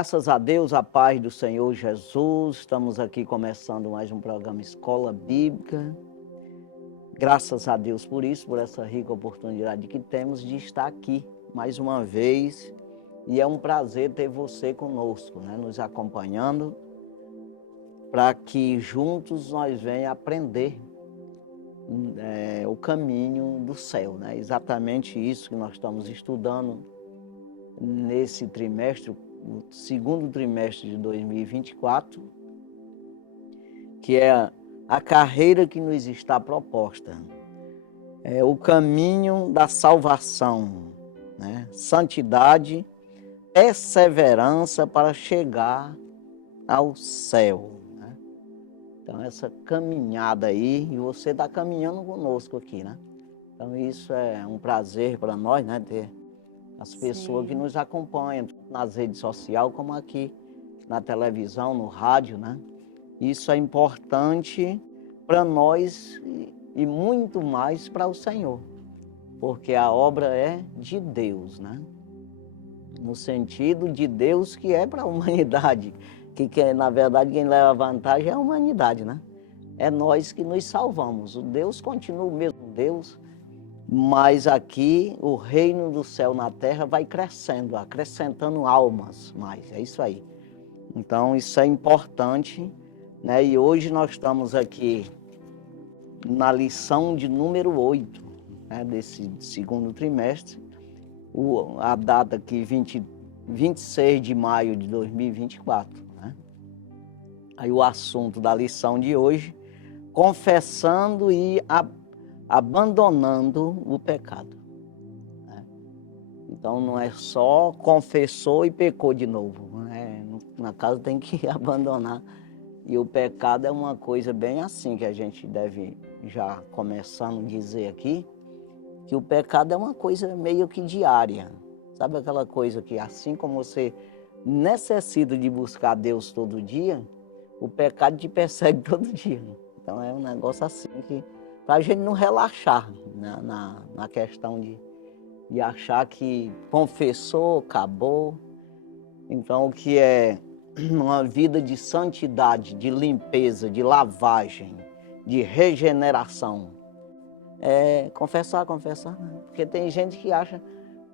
Graças a Deus, a paz do Senhor Jesus, estamos aqui começando mais um programa Escola Bíblica. Graças a Deus por isso, por essa rica oportunidade que temos de estar aqui mais uma vez. E é um prazer ter você conosco, nos acompanhando, para que juntos nós venhamos aprender o caminho do céu. Exatamente isso que nós estamos estudando nesse trimestre, no segundo trimestre de 2024, que é a carreira que nos está proposta. É o caminho da salvação, santidade, perseverança para chegar ao céu. Então, essa caminhada aí, e você está caminhando conosco aqui, Então, isso é um prazer para nós, ter as pessoas que nos acompanham, tanto nas redes sociais, como aqui na televisão, no rádio, Isso é importante para nós e muito mais para o Senhor, porque a obra é de Deus, No sentido de Deus que é para a humanidade, que na verdade quem leva vantagem é a humanidade, É nós que nos salvamos. O Deus continua o mesmo Deus, mas aqui o reino do céu na terra vai crescendo, acrescentando almas mais, é isso aí. Então isso é importante, E hoje nós estamos aqui na lição de número 8, desse segundo trimestre, a data aqui 26 de maio de 2024, Aí o assunto da lição de hoje, confessando e abandonando o pecado. Então não é só confessou e pecou de novo, Na casa tem que abandonar. E o pecado é uma coisa bem assim que a gente deve já começando a dizer aqui, que o pecado é uma coisa meio que diária. Sabe aquela coisa que assim como você necessita de buscar Deus todo dia, o pecado te persegue todo dia. Então é um negócio assim que, para a gente não relaxar na questão de achar que confessou, acabou. Então o que é uma vida de santidade, de limpeza, de lavagem, de regeneração, é confessar. Porque tem gente que acha,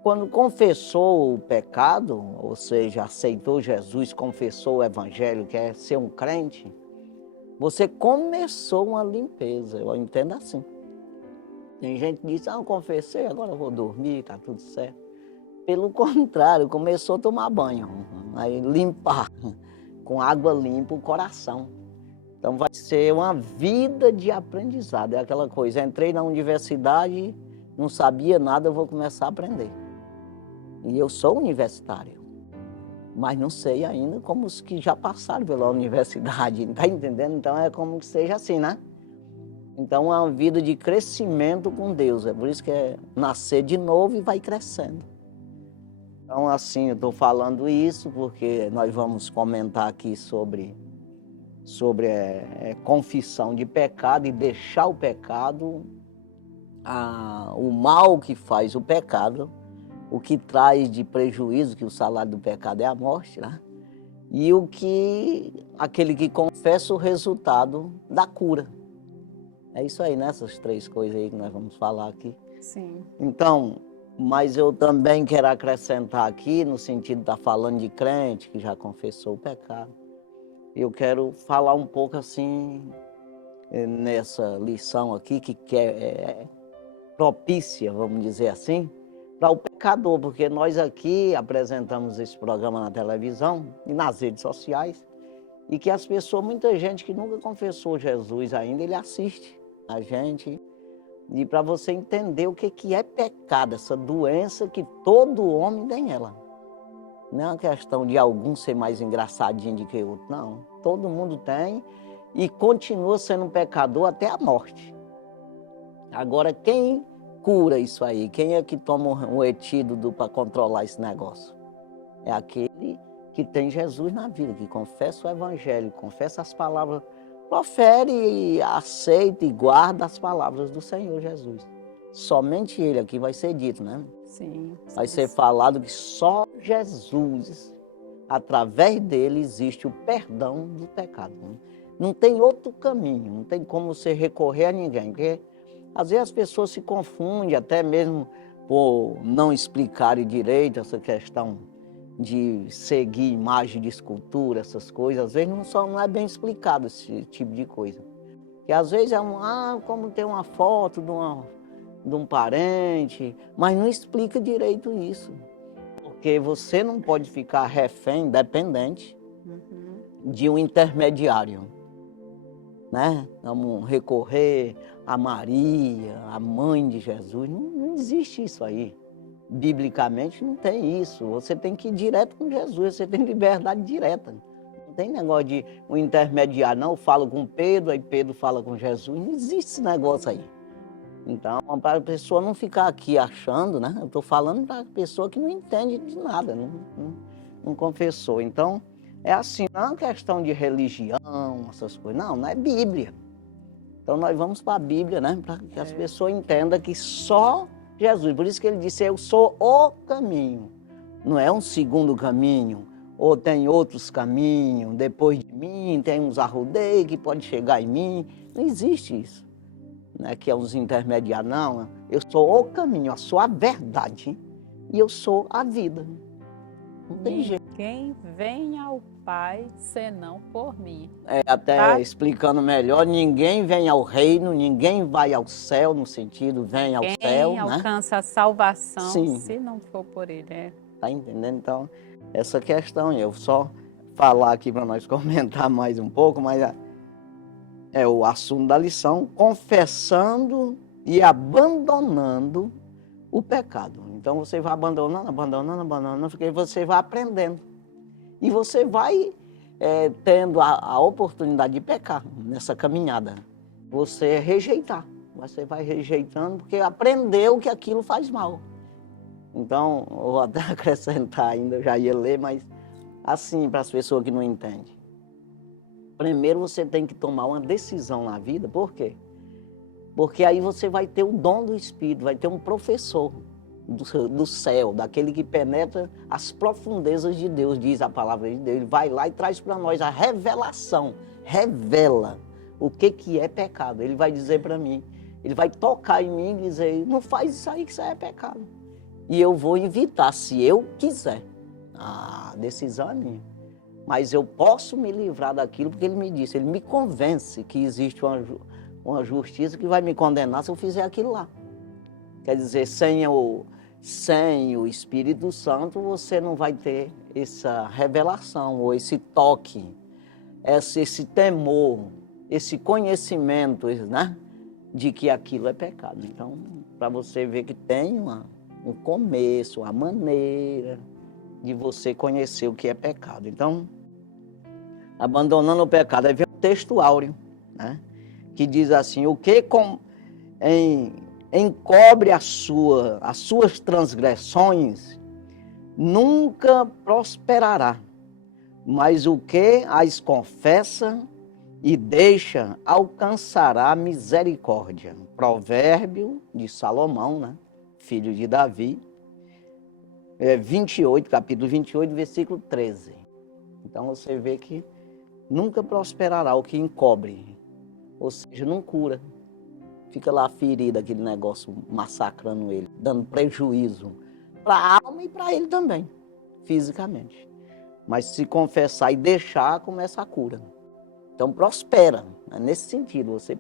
quando confessou o pecado, ou seja, aceitou Jesus, confessou o evangelho, quer ser um crente, você começou uma limpeza, eu entendo assim. Tem gente que diz, eu confessei, agora eu vou dormir, tá tudo certo. Pelo contrário, começou a tomar banho, aí limpar, com água limpa o coração. Então vai ser uma vida de aprendizado, é aquela coisa, entrei na universidade, não sabia nada, eu vou começar a aprender. E eu sou universitário, mas não sei ainda como os que já passaram pela universidade, tá entendendo? Então é como que seja assim, Então é uma vida de crescimento com Deus, é por isso que é nascer de novo e vai crescendo. Então assim, eu estou falando isso porque nós vamos comentar aqui sobre confissão de pecado e deixar o pecado, o mal que faz o pecado, o que traz de prejuízo, que o salário do pecado é a morte, E aquele que confessa o resultado da cura. É isso aí, essas três coisas aí que nós vamos falar aqui. Sim. Então, mas eu também quero acrescentar aqui, no sentido de estar falando de crente que já confessou o pecado. Eu quero falar um pouco assim, nessa lição aqui, que é propícia, vamos dizer assim, para o pecador, porque nós aqui apresentamos esse programa na televisão e nas redes sociais, e que as pessoas, muita gente que nunca confessou Jesus ainda, ele assiste a gente, e para você entender o que é pecado, essa doença que todo homem tem ela. Não é uma questão de algum ser mais engraçadinho do que o outro, não. Todo mundo tem e continua sendo um pecador até a morte. Agora, quem cura isso aí? Quem é que toma um etídodo para controlar esse negócio? É aquele que tem Jesus na vida, que confessa o evangelho, confessa as palavras, profere, aceita e guarda as palavras do Senhor Jesus. Somente ele aqui vai ser dito, Sim. Vai ser falado que só Jesus através dele existe o perdão do pecado. Não tem outro caminho, não tem como você recorrer a ninguém, porque às vezes as pessoas se confundem, até mesmo por não explicarem direito essa questão de seguir imagem de escultura, essas coisas, às vezes não é bem explicado esse tipo de coisa. Que às vezes é como ter uma foto de um parente, mas não explica direito isso. Porque você não pode ficar refém, dependente de um intermediário, né? Vamos recorrer a Maria, a mãe de Jesus. Não existe isso aí. Biblicamente não tem isso. Você tem que ir direto com Jesus, você tem liberdade direta. Não tem negócio de um intermediário, não. Eu falo com Pedro, aí Pedro fala com Jesus. Não existe esse negócio aí. Então, para a pessoa não ficar aqui achando, né? Eu estou falando para a pessoa que não entende de nada, não confessou. Então, é assim, não é uma questão de religião, essas coisas. Não é Bíblia. Então, nós vamos para a Bíblia, né? Para que as pessoas entendam que só Jesus. Por isso que ele disse, eu sou o caminho. Não é um segundo caminho, ou tem outros caminhos, depois de mim, tem uns arrodeios que pode chegar em mim. Não existe isso. Né, que é os intermediários, não, eu sou o caminho, eu sou a verdade e eu sou a vida. Não tem jeito. Ninguém vem ao Pai senão por mim. Até explicando melhor, ninguém vem ao reino, ninguém vai ao céu, no sentido vem ao céu, Quem alcança a salvação Sim. se não for por ele. Tá entendendo? Então, essa questão, eu só falar aqui para nós comentar mais um pouco, mas é o assunto da lição, confessando e abandonando o pecado. Então você vai abandonando, porque você vai aprendendo. E você vai tendo a oportunidade de pecar nessa caminhada. Você rejeitar. Você vai rejeitando porque aprendeu que aquilo faz mal. Então, eu vou até acrescentar ainda, eu já ia ler, mas assim, para as pessoas que não entendem. Primeiro você tem que tomar uma decisão na vida, por quê? Porque aí você vai ter o dom do Espírito, vai ter um professor do céu, daquele que penetra as profundezas de Deus, diz a palavra de Deus. Ele vai lá e traz para nós a revelação, revela o que é pecado. Ele vai dizer para mim, ele vai tocar em mim e dizer, não faz isso aí que isso aí é pecado. E eu vou evitar, se eu quiser. A decisão é minha. Mas eu posso me livrar daquilo porque ele me disse, ele me convence que existe uma justiça que vai me condenar se eu fizer aquilo lá. Quer dizer, sem o Espírito Santo, você não vai ter essa revelação, ou esse toque, esse temor, esse conhecimento, né, de que aquilo é pecado. Então, para você ver que tem um começo, uma maneira de você conhecer o que é pecado. Então, abandonando o pecado, aí vem o texto áureo, né? Que diz assim, o que encobre as suas transgressões nunca prosperará, mas o que as confessa e deixa alcançará misericórdia. Provérbio de Salomão, né? Filho de Davi, 28, capítulo 28, versículo 13. Então você vê que nunca prosperará o que encobre, ou seja, não cura. Fica lá ferido aquele negócio, massacrando ele, dando prejuízo para a alma e para ele também, fisicamente. Mas se confessar e deixar, começa a cura. Então prospera, é nesse sentido. Você...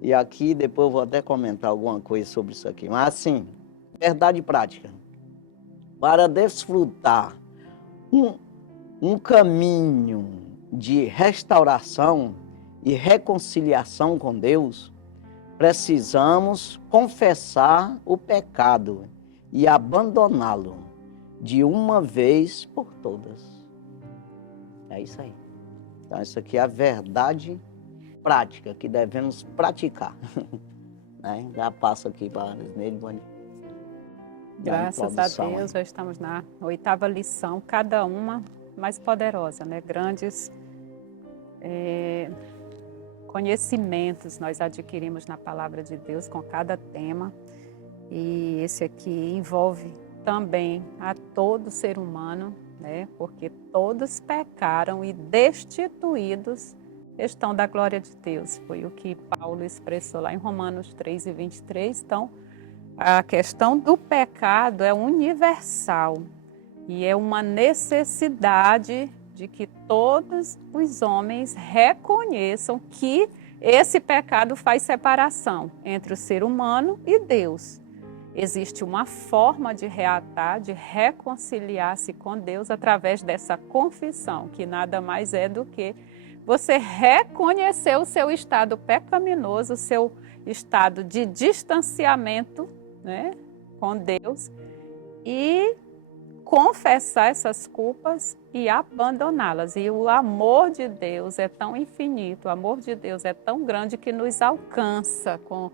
E aqui depois eu vou até comentar alguma coisa sobre isso aqui. Mas assim, verdade prática. Para desfrutar um caminho de restauração e reconciliação com Deus, precisamos confessar o pecado e abandoná-lo de uma vez por todas. É isso aí. Então, isso aqui é a verdade prática que devemos praticar. Né? Já passo aqui para nele. Graças a Deus, já estamos na 8ª lição, cada uma mais poderosa, né? Grandes conhecimentos nós adquirimos na palavra de Deus com cada tema. E esse aqui envolve também a todo ser humano, né? Porque todos pecaram e destituídos estão da glória de Deus. Foi o que Paulo expressou lá em Romanos 3:23. Então, a questão do pecado é universal e é uma necessidade de que todos os homens reconheçam que esse pecado faz separação entre o ser humano e Deus. Existe uma forma de reatar, de reconciliar-se com Deus através dessa confissão, que nada mais é do que você reconhecer o seu estado pecaminoso, o seu estado de distanciamento, né, com Deus, e confessar essas culpas e abandoná-las. E o amor de Deus é tão infinito, o amor de Deus é tão grande que nos alcança com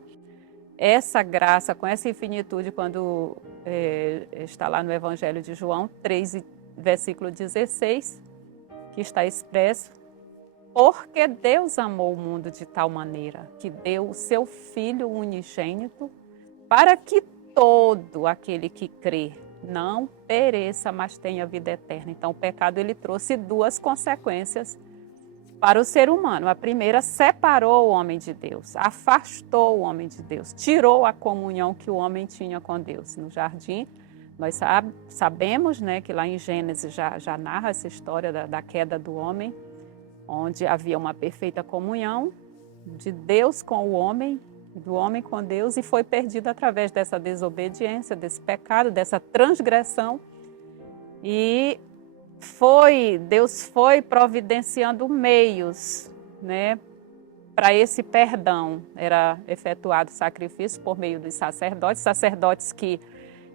essa graça, com essa infinitude, quando está lá no Evangelho de João 3, versículo 16, que está expresso: porque Deus amou o mundo de tal maneira que deu o seu Filho unigênito para que todo aquele que crê não pereça, mas tenha vida eterna. Então, o pecado ele trouxe duas consequências para o ser humano. A primeira, separou o homem de Deus, afastou o homem de Deus, tirou a comunhão que o homem tinha com Deus. No jardim, nós sabemos, né, que lá em Gênesis já narra essa história da queda do homem, onde havia uma perfeita comunhão de Deus com o homem, do homem com Deus, e foi perdida através dessa desobediência, desse pecado, dessa transgressão. E Deus foi providenciando meios, né, para esse perdão. Era efetuado sacrifício por meio dos sacerdotes que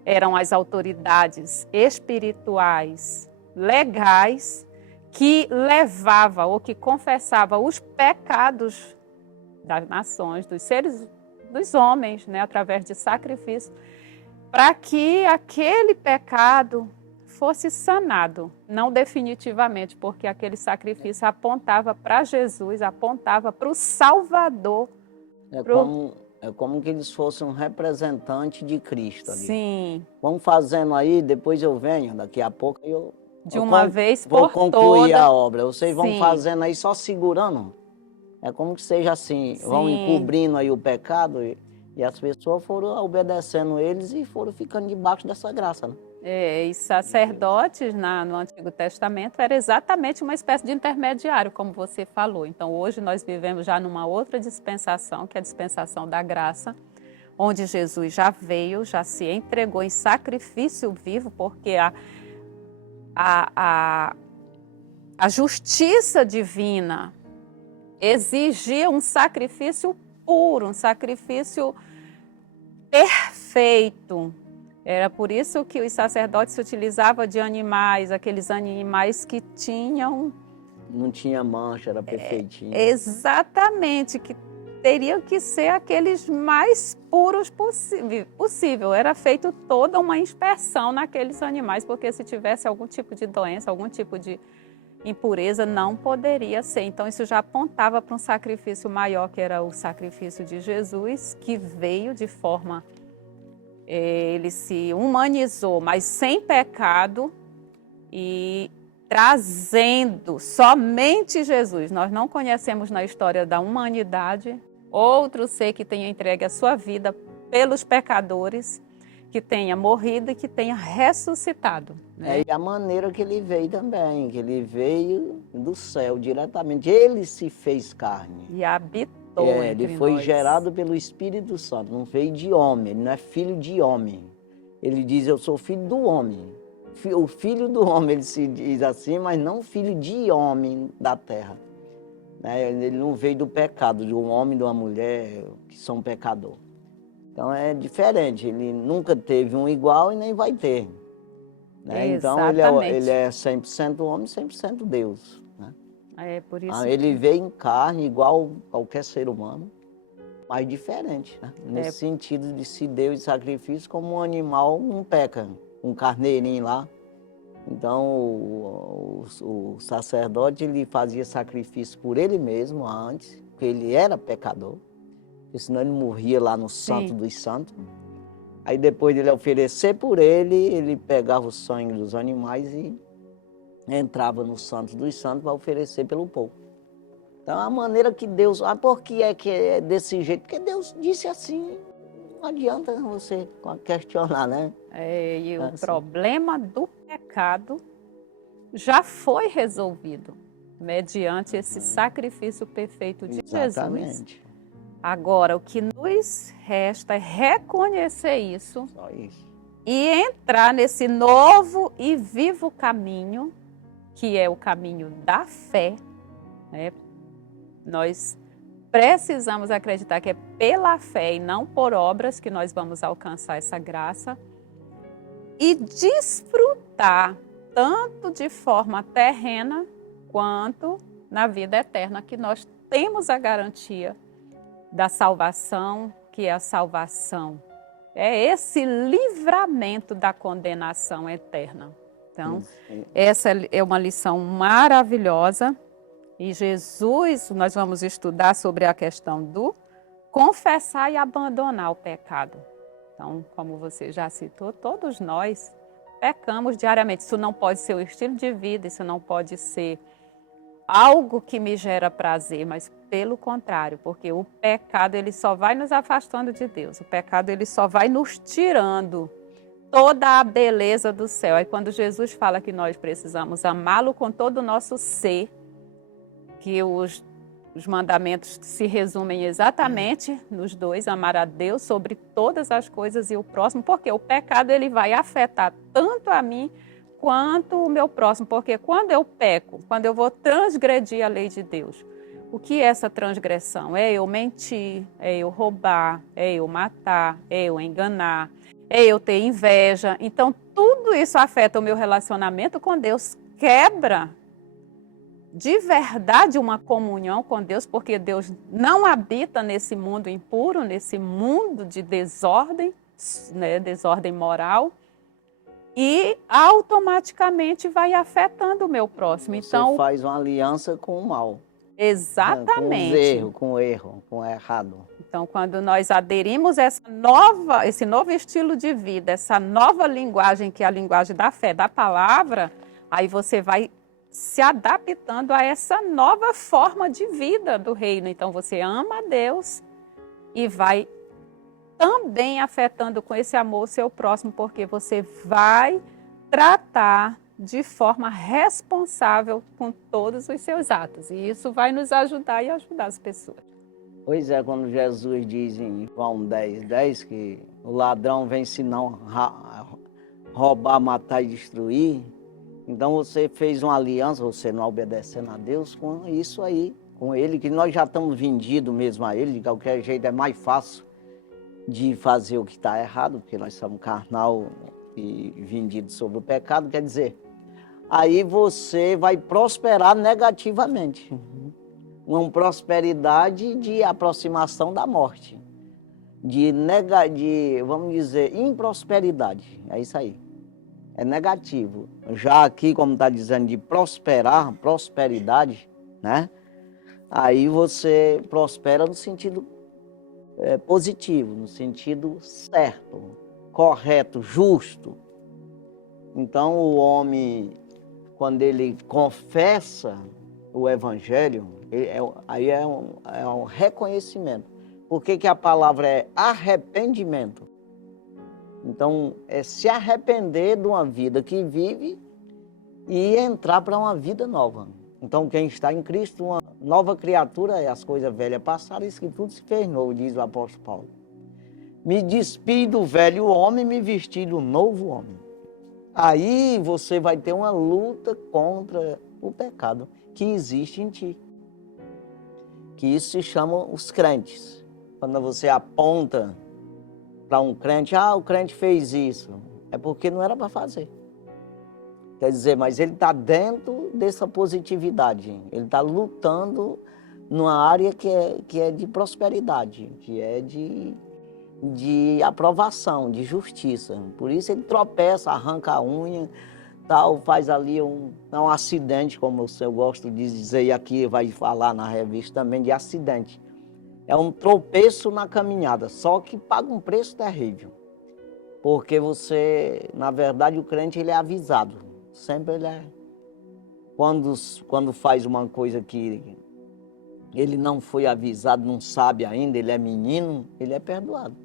eram as autoridades espirituais, legais, que levava ou que confessava os pecados das nações, dos seres, dos homens, né, através de sacrifício, para que aquele pecado fosse sanado, não definitivamente, porque aquele sacrifício apontava para Jesus, apontava para o Salvador. É como que eles fossem um representante de Cristo ali. Sim. Vamos fazendo aí, depois eu venho, daqui a pouco De uma vez por vou concluir toda. a obra. Vocês vão Sim. fazendo aí só segurando. É como que seja assim, vão Sim. encobrindo aí o pecado e as pessoas foram obedecendo eles e foram ficando debaixo dessa graça, né? E sacerdotes no Antigo Testamento era exatamente uma espécie de intermediário, como você falou. Então, hoje nós vivemos já numa outra dispensação, que é a dispensação da graça, onde Jesus já veio, já se entregou em sacrifício vivo, porque a justiça divina exigia um sacrifício puro, um sacrifício perfeito. Era por isso que os sacerdotes se utilizavam de animais, aqueles animais que tinham... Não tinha mancha, era perfeitinho. Exatamente, que teriam que ser aqueles mais puros possível. Era feito toda uma inspeção naqueles animais, porque se tivesse algum tipo de doença, algum tipo de impureza, não poderia ser. Então, isso já apontava para um sacrifício maior, que era o sacrifício de Jesus, que veio de forma... Ele se humanizou, mas sem pecado e trazendo somente Jesus. Nós não conhecemos na história da humanidade outro ser que tenha entregue a sua vida pelos pecadores, que tenha morrido e que tenha ressuscitado, né? E a maneira que ele veio também, que ele veio do céu diretamente. Ele se fez carne. E habitou Ele entre foi nós. gerado pelo Espírito Santo, não veio de homem, ele não é filho de homem. Ele diz, eu sou filho do homem. O filho do homem, ele se diz assim, mas não filho de homem da terra. Ele não veio do pecado, de um homem e de uma mulher que são pecadores. Então é diferente, ele nunca teve um igual e nem vai ter. Então ele é 100% homem, 100% Deus. É por isso Ele veio em carne igual qualquer ser humano, mas diferente, né? Nesse sentido de se deu em sacrifício como um animal não peca, um carneirinho lá. Então o sacerdote ele fazia sacrifício por ele mesmo antes, porque ele era pecador, porque senão ele morria lá no Santo dos Santos. Aí depois de ele oferecer por ele, ele pegava o sangue dos animais e entrava no Santo dos Santos para oferecer pelo povo. Então, a maneira que Deus... por que é desse jeito? Porque Deus disse assim, não adianta você questionar, né? E o Assim. problema do pecado já foi resolvido mediante esse sacrifício perfeito de Jesus. Exatamente. Agora, o que nos resta é reconhecer isso, Só isso. e entrar nesse novo e vivo caminho, que é o caminho da fé, né? Nós precisamos acreditar que é pela fé e não por obras que nós vamos alcançar essa graça e desfrutar tanto de forma terrena quanto na vida eterna, que nós temos a garantia da salvação, que é a salvação. É esse livramento da condenação eterna. Então, essa é uma lição maravilhosa. E Jesus, nós vamos estudar sobre a questão do confessar e abandonar o pecado. Então, como você já citou, todos nós pecamos diariamente. Isso não pode ser um estilo de vida, isso não pode ser algo que me gera prazer, mas pelo contrário, porque o pecado ele só vai nos afastando de Deus. O pecado ele só vai nos tirando toda a beleza do céu. Aí quando Jesus fala que nós precisamos amá-lo com todo o nosso ser, que os mandamentos se resumem exatamente nos dois, amar a Deus sobre todas as coisas e o próximo, porque o pecado ele vai afetar tanto a mim quanto o meu próximo, porque quando eu peco, quando eu vou transgredir a lei de Deus, o que é essa transgressão? É eu mentir, é eu roubar, é eu matar, é eu enganar, é eu ter inveja. Então, tudo isso afeta o meu relacionamento com Deus, quebra de verdade uma comunhão com Deus, porque Deus não habita nesse mundo impuro, nesse mundo de desordem, né, desordem moral, e automaticamente vai afetando o meu próximo. Então, você faz uma aliança com o mal. Exatamente. Com o erro, com o errado. Então, quando nós aderimos esse novo estilo de vida, essa nova linguagem, que é a linguagem da fé, da palavra, aí você vai se adaptando a essa nova forma de vida do reino. Então, você ama a Deus e vai também afetando com esse amor o seu próximo, porque você vai tratar de forma responsável com todos os seus atos. E isso vai nos ajudar e ajudar as pessoas. Pois é, quando Jesus diz em João 10:10 que o ladrão vem senão roubar, matar e destruir, então você fez uma aliança, você não obedecendo a Deus, com isso aí, com ele, que nós já estamos vendidos mesmo a ele, de qualquer jeito é mais fácil de fazer o que está errado, porque nós somos carnal e vendidos sobre o pecado, quer dizer, aí você vai prosperar negativamente. Uma prosperidade de aproximação da morte, de vamos dizer, improsperidade, é isso aí, é negativo. Já aqui, como está dizendo, de prosperar, prosperidade, né? Aí você prospera no sentido positivo, no sentido certo, correto, justo. Então o homem, quando ele confessa o evangelho, aí é um reconhecimento. Por que a palavra é arrependimento? Então, é se arrepender de uma vida que vive e entrar para uma vida nova. Então, quem está em Cristo, uma nova criatura, as coisas velhas passaram, isso que tudo se fez novo, diz o apóstolo Paulo. Me despi do velho homem, me vesti do novo homem. Aí você vai ter uma luta contra o pecado que existe em ti. Que isso se chama os crentes. Quando você aponta para um crente, o crente fez isso, é porque não era para fazer. Quer dizer, mas ele está dentro dessa positividade, ele está lutando numa área que é de prosperidade, que é de aprovação, de justiça. Por isso ele tropeça, arranca a unha, tal, faz ali um acidente, como eu gosto de dizer, e aqui vai falar na revista também de acidente. É um tropeço na caminhada, só que paga um preço terrível. Porque você, na verdade, o crente ele é avisado. Sempre ele é quando faz uma coisa que ele não foi avisado, não sabe ainda, ele é menino, ele é perdoado.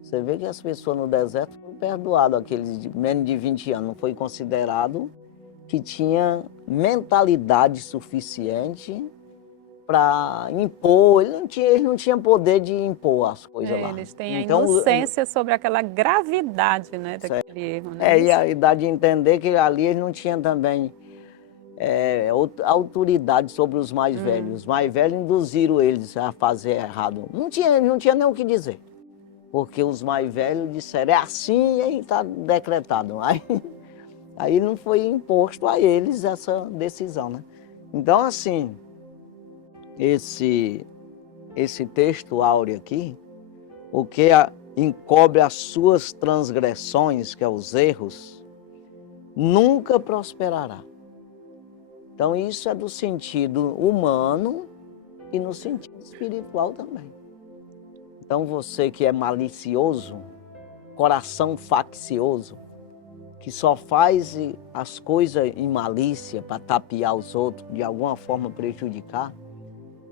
Você vê que as pessoas no deserto foram perdoadas, aqueles de menos de 20 anos, não foi considerado que tinha mentalidade suficiente para impor, ele não tinha poder de impor as coisas lá. Eles têm a Então, inocência sobre aquela gravidade, né, daquele erro, né? e a idade de entender que ali ele não tinha também autoridade sobre os mais velhos. Os mais velhos induziram eles a fazer errado. Não tinha nem o que dizer. Porque os mais velhos disseram, é assim e aí está decretado. Aí não foi imposto a eles essa decisão, né? Então, assim, esse texto áureo aqui, o que encobre as suas transgressões, que é os erros, nunca prosperará. Então, isso é do sentido humano e no sentido espiritual também. Então, você que é malicioso, coração faccioso, que só faz as coisas em malícia para tapear os outros, de alguma forma prejudicar,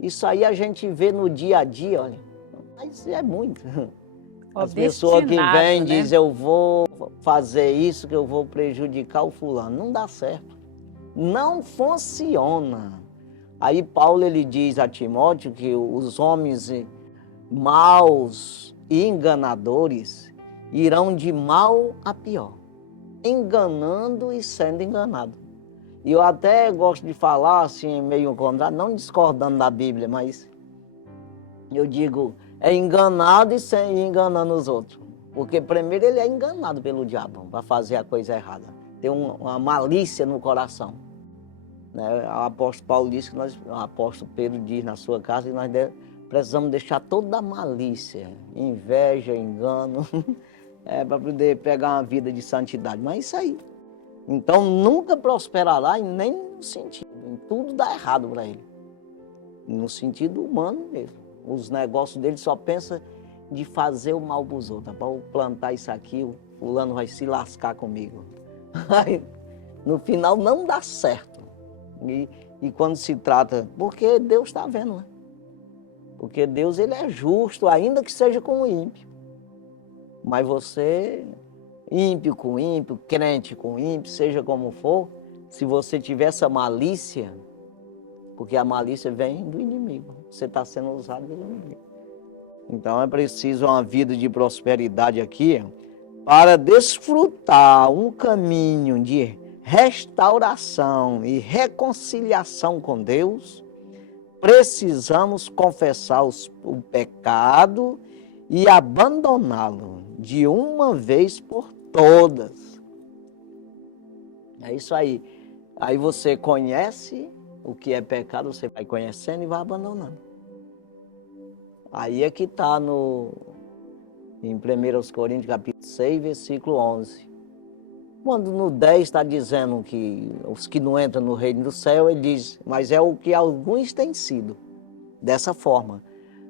isso aí a gente vê no dia a dia, olha, mas é muito. As pessoas que vêm e dizem, eu vou fazer isso, que eu vou prejudicar o fulano. Não dá certo. Não funciona. Aí Paulo ele diz a Timóteo que os homens maus e enganadores irão de mal a pior, enganando e sendo enganado. E eu até gosto de falar assim, meio contrário, não discordando da Bíblia, mas eu digo, é enganado e enganando os outros. Porque primeiro ele é enganado pelo diabo para fazer a coisa errada. Tem uma malícia no coração. Né? O apóstolo Paulo diz que o apóstolo Pedro diz na sua casa que nós precisamos deixar toda a malícia, inveja, engano, para poder pegar uma vida de santidade. Mas é isso aí. Então nunca prosperará em nenhum sentido. Em tudo dá errado para ele. No sentido humano mesmo. Os negócios dele só pensam de fazer o mal para os outros. Para eu plantar isso aqui, o fulano vai se lascar comigo. Aí, no final não dá certo. E quando se trata... Porque Deus está vendo, né? Porque Deus ele é justo, ainda que seja com o ímpio. Mas você, ímpio com ímpio, crente com ímpio, seja como for, se você tiver essa malícia, porque a malícia vem do inimigo, você está sendo usado pelo inimigo. Então é preciso uma vida de prosperidade aqui, para desfrutar um caminho de restauração e reconciliação com Deus, precisamos confessar o pecado e abandoná-lo de uma vez por todas. É isso aí. Aí você conhece o que é pecado, você vai conhecendo e vai abandonando. Aí é que está em 1 Coríntios capítulo 6, versículo 11. Quando no 10 está dizendo que os que não entram no reino do céu, ele diz, mas é o que alguns têm sido, dessa forma.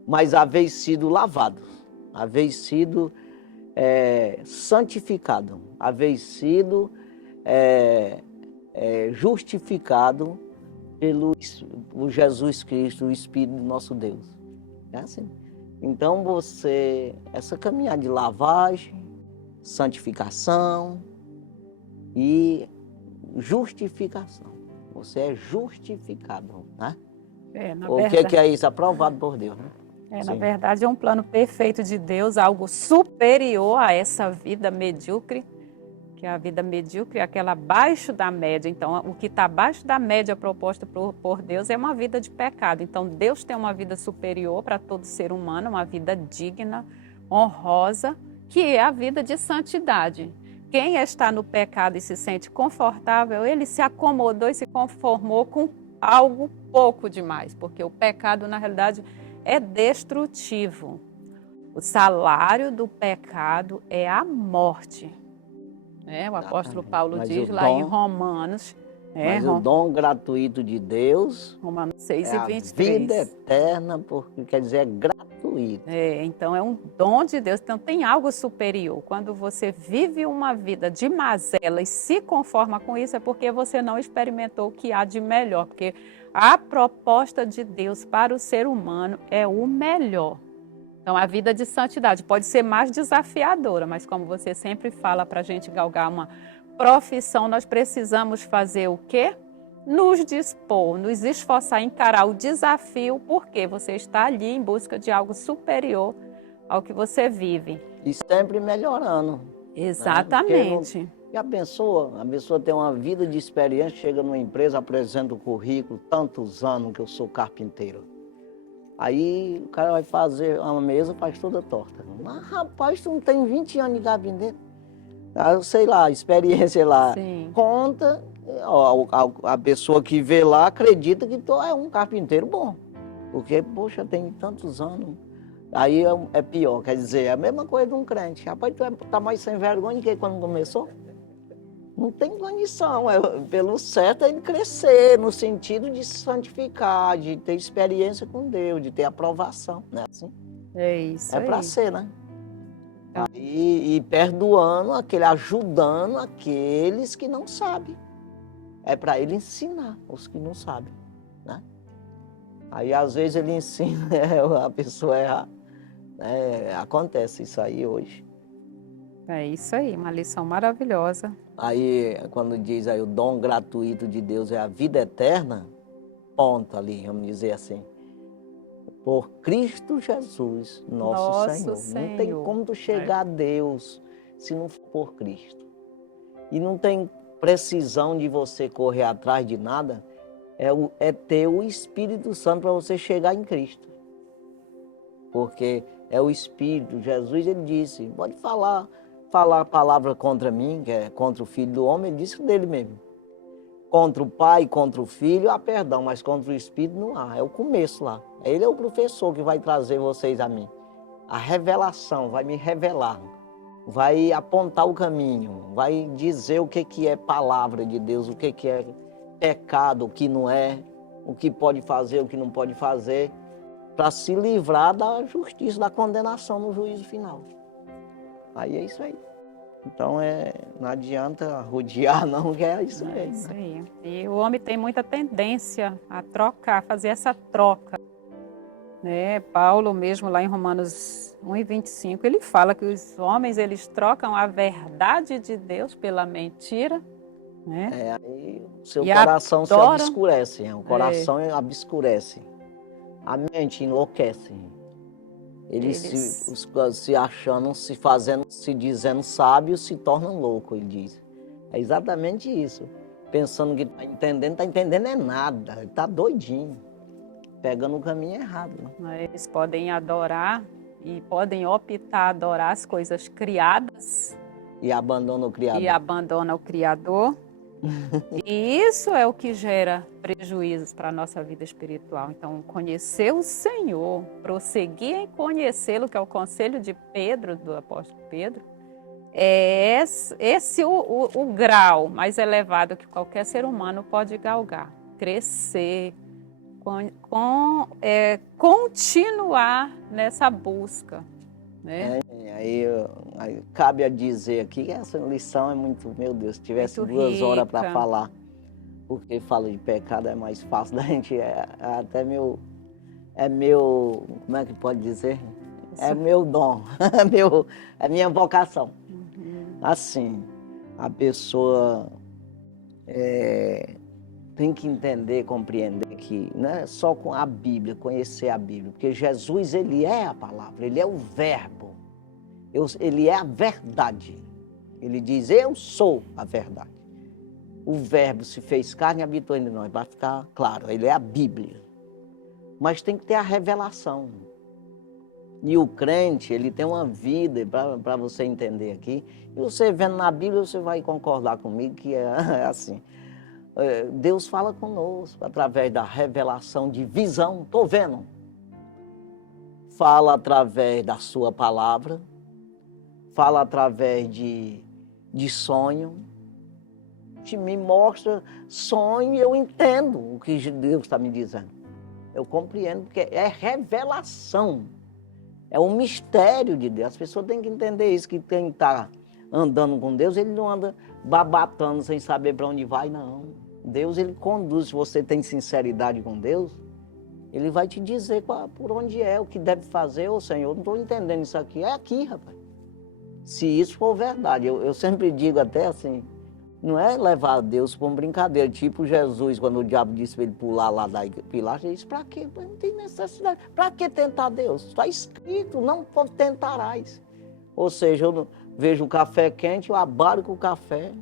Mas haveis sido lavados, haveis sido santificado, haveis sido justificado pelo Jesus Cristo, o Espírito do nosso Deus. É assim. Então essa caminhada de lavagem, santificação e justificação. Você é justificado, né? O que é isso? Aprovado por Deus, né? Na verdade, é um plano perfeito de Deus, algo superior a essa vida medíocre, que a vida medíocre é aquela abaixo da média. Então, o que está abaixo da média proposta por Deus é uma vida de pecado. Então, Deus tem uma vida superior para todo ser humano, uma vida digna, honrosa, que é a vida de santidade. Quem está no pecado e se sente confortável, ele se acomodou e se conformou com algo pouco demais, porque o pecado, na realidade, é destrutivo. O salário do pecado é a morte. O apóstolo Paulo diz lá em Romanos. Mas o dom gratuito de Deus Romanos 6 e 23. A vida eterna, porque quer dizer, é gratuito. gratuito. Então é um dom de Deus, então tem algo superior. Quando você vive uma vida de mazela e se conforma com isso, é porque você não experimentou o que há de melhor, porque a proposta de Deus para o ser humano é o melhor. Então a vida de santidade pode ser mais desafiadora, mas como você sempre fala, para a gente galgar uma profissão, nós precisamos fazer o quê? Nos dispor, nos esforçar, encarar o desafio, porque você está ali em busca de algo superior ao que você vive. E sempre melhorando. Exatamente. Né? E a pessoa tem uma vida de experiência, chega numa empresa, apresenta o currículo, tantos anos que eu sou carpinteiro. Aí o cara vai fazer uma mesa, faz toda torta. Mas rapaz, tu não tem 20 anos de carpinteiro? Sei lá, a experiência lá Sim. conta, a pessoa que vê lá acredita que tu é um carpinteiro bom. Porque, poxa, tem tantos anos. Aí é pior, quer dizer, é a mesma coisa de um crente. Rapaz, tu tá mais sem vergonha que quando começou? Não tem condição, pelo certo é ele crescer, no sentido de se santificar, de ter experiência com Deus, de ter aprovação, né? Assim, É isso é aí. para ser, né? E perdoando, ajudando aqueles que não sabem. É para ele ensinar os que não sabem, né? Aí às vezes ele ensina, a pessoa erra. Acontece isso aí hoje. É isso aí, uma lição maravilhosa. Aí, quando diz aí o dom gratuito de Deus é a vida eterna, ponto ali, vamos dizer assim. Por Cristo Jesus, nosso Senhor. Não tem como tu chegar a Deus se não for por Cristo. E não tem precisão de você correr atrás de nada, é ter o Espírito Santo para você chegar em Cristo. Porque é o Espírito, Jesus ele disse, pode falar a palavra contra mim, que é contra o Filho do Homem, ele disse dele mesmo. Contra o Pai, contra o Filho, há perdão, mas contra o Espírito não há. É o começo lá. Ele é o professor que vai trazer vocês a mim. A revelação, vai me revelar, vai apontar o caminho, vai dizer o que é palavra de Deus, o que é pecado, o que não é, o que pode fazer, o que não pode fazer, para se livrar da justiça, da condenação no juízo final. Aí é isso aí. Então não adianta rodear não, que é isso mesmo. É isso aí. E o homem tem muita tendência a trocar, fazer essa troca. Paulo mesmo lá em Romanos 1:25, ele fala que os homens eles trocam a verdade de Deus pela mentira. Aí o seu coração se obscurece, o coração obscurece, a mente enlouquece. Eles se achando, se dizendo sábios, se tornam loucos, ele diz. É exatamente isso. Pensando que está entendendo é nada, está doidinho, pegando o caminho errado. Né? Eles podem adorar e podem optar a adorar as coisas criadas. E abandonam o Criador. E isso é o que gera prejuízos para a nossa vida espiritual. Então, conhecer o Senhor, prosseguir em conhecê-lo, que é o conselho de Pedro, do apóstolo Pedro, é esse o grau mais elevado que qualquer ser humano pode galgar. Crescer, continuar nessa busca. Né? Aí cabe a dizer aqui que essa lição é muito, meu Deus, se tivesse muito 2 horas para falar, porque fala de pecado é mais fácil da gente, até meu, como é que pode dizer? Isso. É meu dom, é minha vocação. Assim, a pessoa tem que entender, compreender que não é só com a Bíblia, conhecer a Bíblia, porque Jesus, ele é a palavra, ele é o verbo. Ele é a verdade. Ele diz, eu sou a verdade. O verbo se fez carne e habitou entre nós. Vai ficar claro, ele é a Bíblia. Mas tem que ter a revelação. E o crente, ele tem uma vida, para você entender aqui, e você vendo na Bíblia, você vai concordar comigo que é assim. Deus fala conosco através da revelação de visão. Estou vendo. Fala através da sua palavra. Fala através de sonho, me mostra sonho e eu entendo o que Deus está me dizendo. Eu compreendo, porque é revelação. É um mistério de Deus. As pessoas têm que entender isso, que quem está andando com Deus, ele não anda babatando sem saber para onde vai, não. Deus, ele conduz. Se você tem sinceridade com Deus, ele vai te dizer por onde é, o que deve fazer. Ô Senhor, não estou entendendo isso aqui. É aqui, rapaz. Se isso for verdade. Eu sempre digo até assim, não é levar Deus para uma brincadeira. Tipo Jesus, quando o diabo disse para ele pular lá da pilar, ele disse, para quê? Não tem necessidade. Para que tentar Deus? Está escrito, não tentarás. Ou seja, eu vejo o café quente, eu abalo com o café,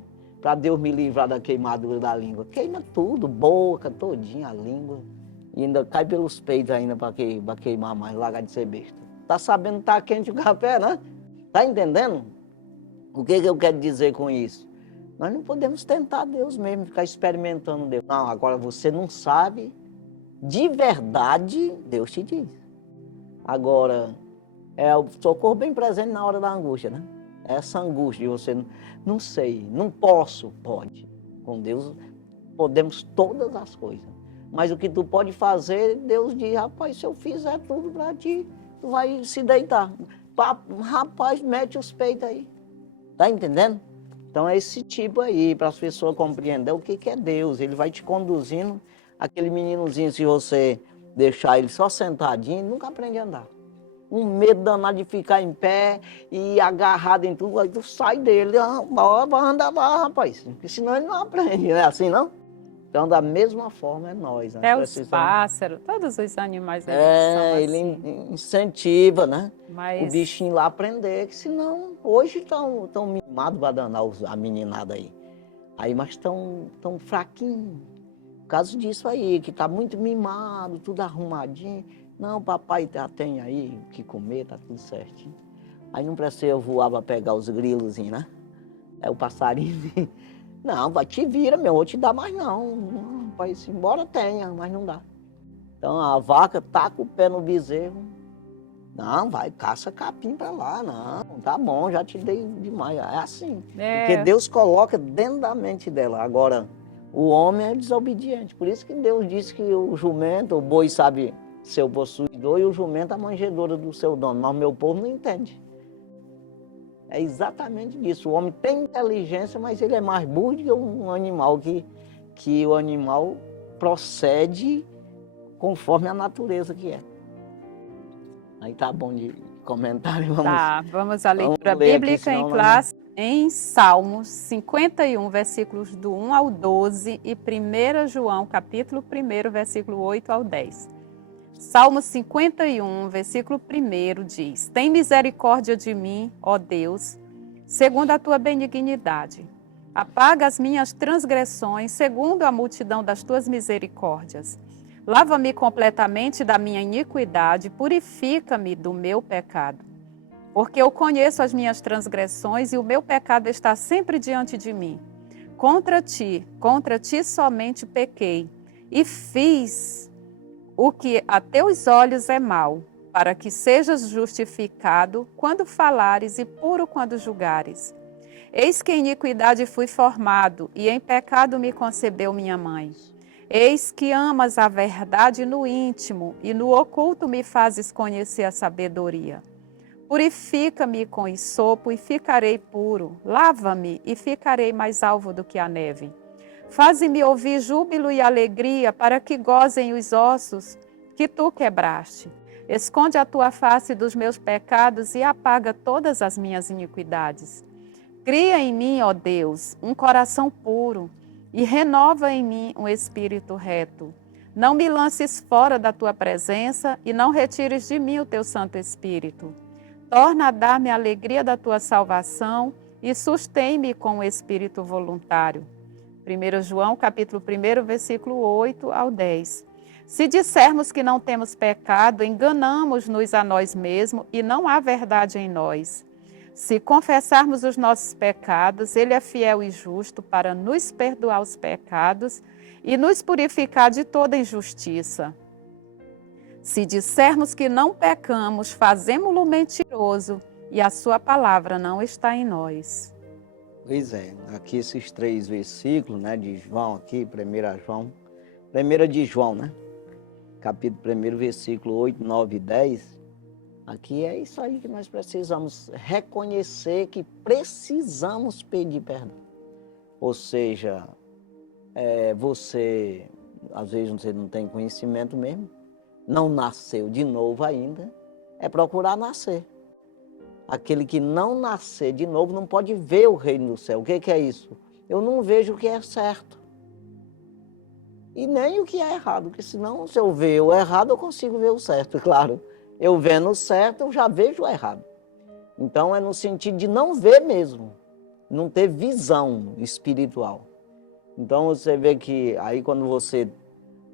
para Deus me livrar da queimadura da língua. Queima tudo, boca, todinha, a língua. E ainda cai pelos peitos ainda para queimar mais, largar de ser besta. Tá sabendo que tá quente o café, né? Tá entendendo? O que eu quero dizer com isso? Nós não podemos tentar Deus mesmo, ficar experimentando Deus. Não, agora você não sabe, de verdade, Deus te diz. Agora, é o socorro bem presente na hora da angústia, né? Essa angústia de você, não sei, não posso, pode. Com Deus podemos todas as coisas. Mas o que tu pode fazer, Deus diz, rapaz, se eu fizer tudo para ti, tu vai se deitar. Rapaz, mete os peitos aí. Tá entendendo? Então é esse tipo aí, para as pessoas compreender o que é Deus. Ele vai te conduzindo. Aquele meninozinho, se você deixar ele só sentadinho, ele nunca aprende a andar. Um medo danado de ficar em pé e agarrado em tudo, aí tu sai dele, vai andar lá, rapaz. Porque senão ele não aprende, não é assim, não? Então, da mesma forma, é nós. Até os pássaros, todos os animais são ele assim. incentiva, né? Mas... o bichinho lá aprender, que senão, hoje estão mimados para danar a meninada aí. Mas estão fraquinhos. Por causa disso aí, que está muito mimado, tudo arrumadinho. Não, papai já tem aí o que comer, tá tudo certinho. Aí não precisa eu voar para pegar os grilozinhos, né? É o passarinho. Não, vai te vira, meu, vou te dar mais não. Pai, embora tenha, mas não dá. Então a vaca taca o pé no bezerro. Não, vai, caça capim para lá. Não, tá bom, já te dei demais. É assim. Porque Deus coloca dentro da mente dela. Agora, o homem é desobediente. Por isso que Deus disse que o jumento, o boi sabe ser o possuidor e o jumento a manjedoura do seu dono. Mas o meu povo não entende. É exatamente isso. O homem tem inteligência, mas ele é mais burro do que um animal, que o animal procede conforme a natureza que é. Aí tá bom de comentário. Vamos à leitura bíblica aqui, em classe, em Salmos 51, versículos do 1 ao 12 e 1 João, capítulo 1, versículo 8 ao 10. Salmo 51, versículo 1 diz: Tem misericórdia de mim, ó Deus, segundo a tua benignidade. Apaga as minhas transgressões, segundo a multidão das tuas misericórdias. Lava-me completamente da minha iniquidade, purifica-me do meu pecado. Porque eu conheço as minhas transgressões e o meu pecado está sempre diante de mim. Contra ti somente pequei e fiz o que a teus olhos é mal, para que sejas justificado quando falares e puro quando julgares. Eis que em iniquidade fui formado, e em pecado me concebeu minha mãe. Eis que amas a verdade no íntimo, e no oculto me fazes conhecer a sabedoria. Purifica-me com hisopo e ficarei puro. Lava-me e ficarei mais alvo do que a neve. Faze-me ouvir júbilo e alegria, para que gozem os ossos que tu quebraste. Esconde a tua face dos meus pecados e apaga todas as minhas iniquidades. Cria em mim, ó Deus, um coração puro e renova em mim um espírito reto. Não me lances fora da tua presença e não retires de mim o teu Santo Espírito. Torna a dar-me a alegria da tua salvação e sustém-me com o espírito voluntário. 1 João, capítulo 1, versículo 8 ao 10. Se dissermos que não temos pecado, enganamos-nos a nós mesmos e não há verdade em nós. Se confessarmos os nossos pecados, Ele é fiel e justo para nos perdoar os pecados e nos purificar de toda injustiça. Se dissermos que não pecamos, fazemo-lo mentiroso e a sua palavra não está em nós. Pois é, aqui esses 3 versículos, né, de João aqui, 1 de João, né, capítulo 1, versículo 8, 9 e 10, Aqui é isso aí que nós precisamos reconhecer, que precisamos pedir perdão. Ou seja, você, às vezes você não tem conhecimento mesmo, não nasceu de novo ainda, é procurar nascer. Aquele que não nascer de novo não pode ver o reino do céu. O que é isso? Eu não vejo o que é certo. E nem o que é errado, porque senão se eu ver o errado, eu consigo ver o certo, claro. Eu vendo o certo, eu já vejo o errado. Então é no sentido de não ver mesmo, não ter visão espiritual. Então você vê que aí quando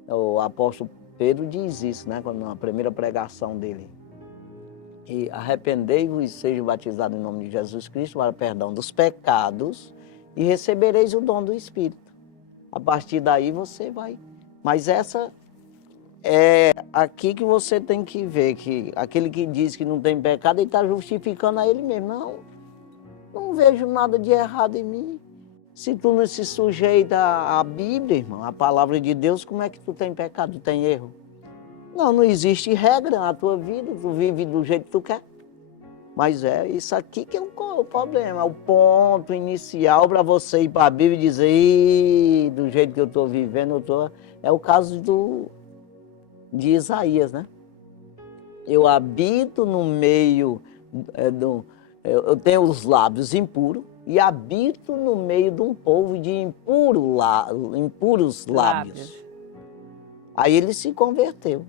o apóstolo Pedro diz isso, né? Quando na primeira pregação dele, e arrependei-vos e sejam batizados em nome de Jesus Cristo para o perdão dos pecados e recebereis o dom do Espírito. A partir daí você vai. Mas essa é aqui que você tem que ver, que aquele que diz que não tem pecado, ele está justificando a ele mesmo. Não vejo nada de errado em mim. Se tu não se sujeita à Bíblia, irmão, à palavra de Deus, como é que tu tem pecado, tu tem erro? Não existe regra na tua vida, tu vive do jeito que tu quer. Mas é isso aqui que é o problema, é o ponto inicial para você ir para a Bíblia e dizer, do jeito que eu estou vivendo, é o caso de Isaías, né? Eu habito no meio, eu tenho os lábios impuros e habito no meio de um povo de impuros lábios. Aí ele se converteu.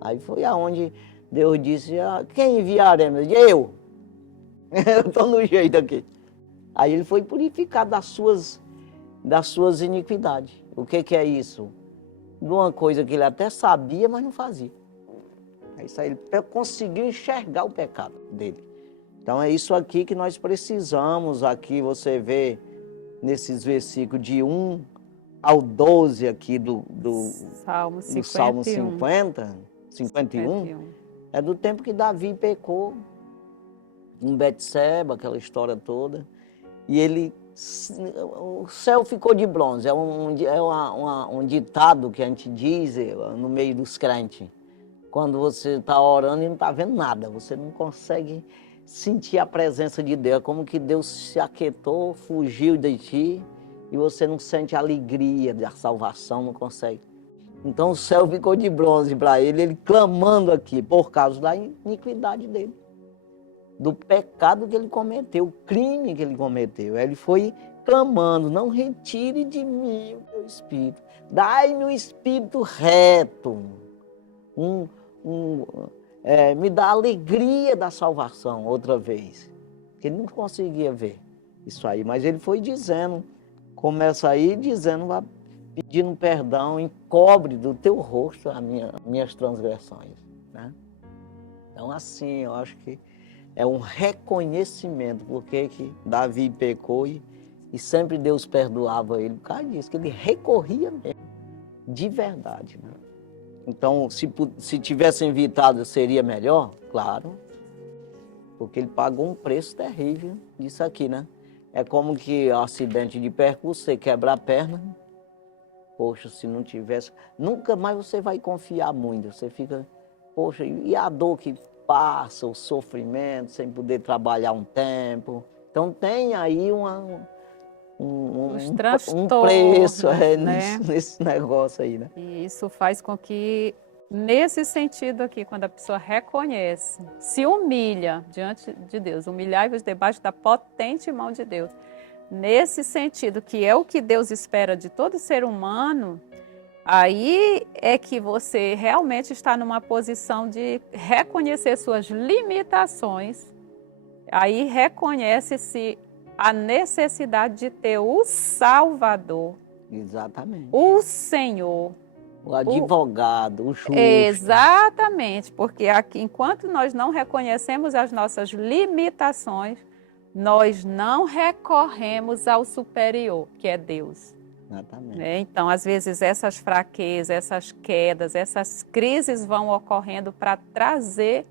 Aí foi aonde Deus disse, quem enviaremos? Eu disse, eu estou no jeito aqui. Aí ele foi purificado das suas iniquidades. O que é isso? De uma coisa que ele até sabia, mas não fazia. É isso aí, ele conseguiu enxergar o pecado dele. Então é isso aqui que nós precisamos. Aqui você vê nesses versículos de 1 ao 12 aqui do Salmo 51. Do Salmo 51, é do tempo que Davi pecou em Betseba, aquela história toda, e o céu ficou de bronze. É um ditado que a gente diz no meio dos crentes. Quando você está orando e não está vendo nada, você não consegue sentir a presença de Deus, é como que Deus se aquietou, fugiu de ti, e você não sente a alegria da salvação, não consegue. Então o céu ficou de bronze para ele clamando aqui, por causa da iniquidade dele, do pecado que ele cometeu, o crime que ele cometeu. Ele foi clamando, não retire de mim o teu espírito, dai-me o espírito reto, me dá a alegria da salvação outra vez. Que ele não conseguia ver isso aí, mas ele foi dizendo, começa aí dizendo, pedindo perdão, encobre do teu rosto as minhas transgressões, né? Então assim, eu acho que é um reconhecimento, porque que Davi pecou e sempre Deus perdoava ele por causa disso, que ele recorria mesmo, de verdade, né? Então, se tivesse evitado, seria melhor? Claro, porque ele pagou um preço terrível disso aqui, né? É como que acidente de percurso, você quebra a perna, poxa, se não tivesse, nunca mais você vai confiar muito, você fica, poxa, e a dor que passa, o sofrimento, sem poder trabalhar um tempo. Então tem aí um preço né? nesse negócio aí, né? E isso faz com que, nesse sentido aqui, quando a pessoa reconhece, se humilha diante de Deus, humilhai-vos debaixo da potente mão de Deus. Nesse sentido, que é o que Deus espera de todo ser humano, aí é que você realmente está numa posição de reconhecer suas limitações. Aí reconhece-se a necessidade de ter o Salvador. Exatamente. O Senhor. O advogado, o justo. Exatamente, porque aqui, enquanto nós não reconhecemos as nossas limitações, nós não recorremos ao superior, que é Deus. Exatamente. Então, às vezes, essas fraquezas, essas quedas, essas crises vão ocorrendo para trazer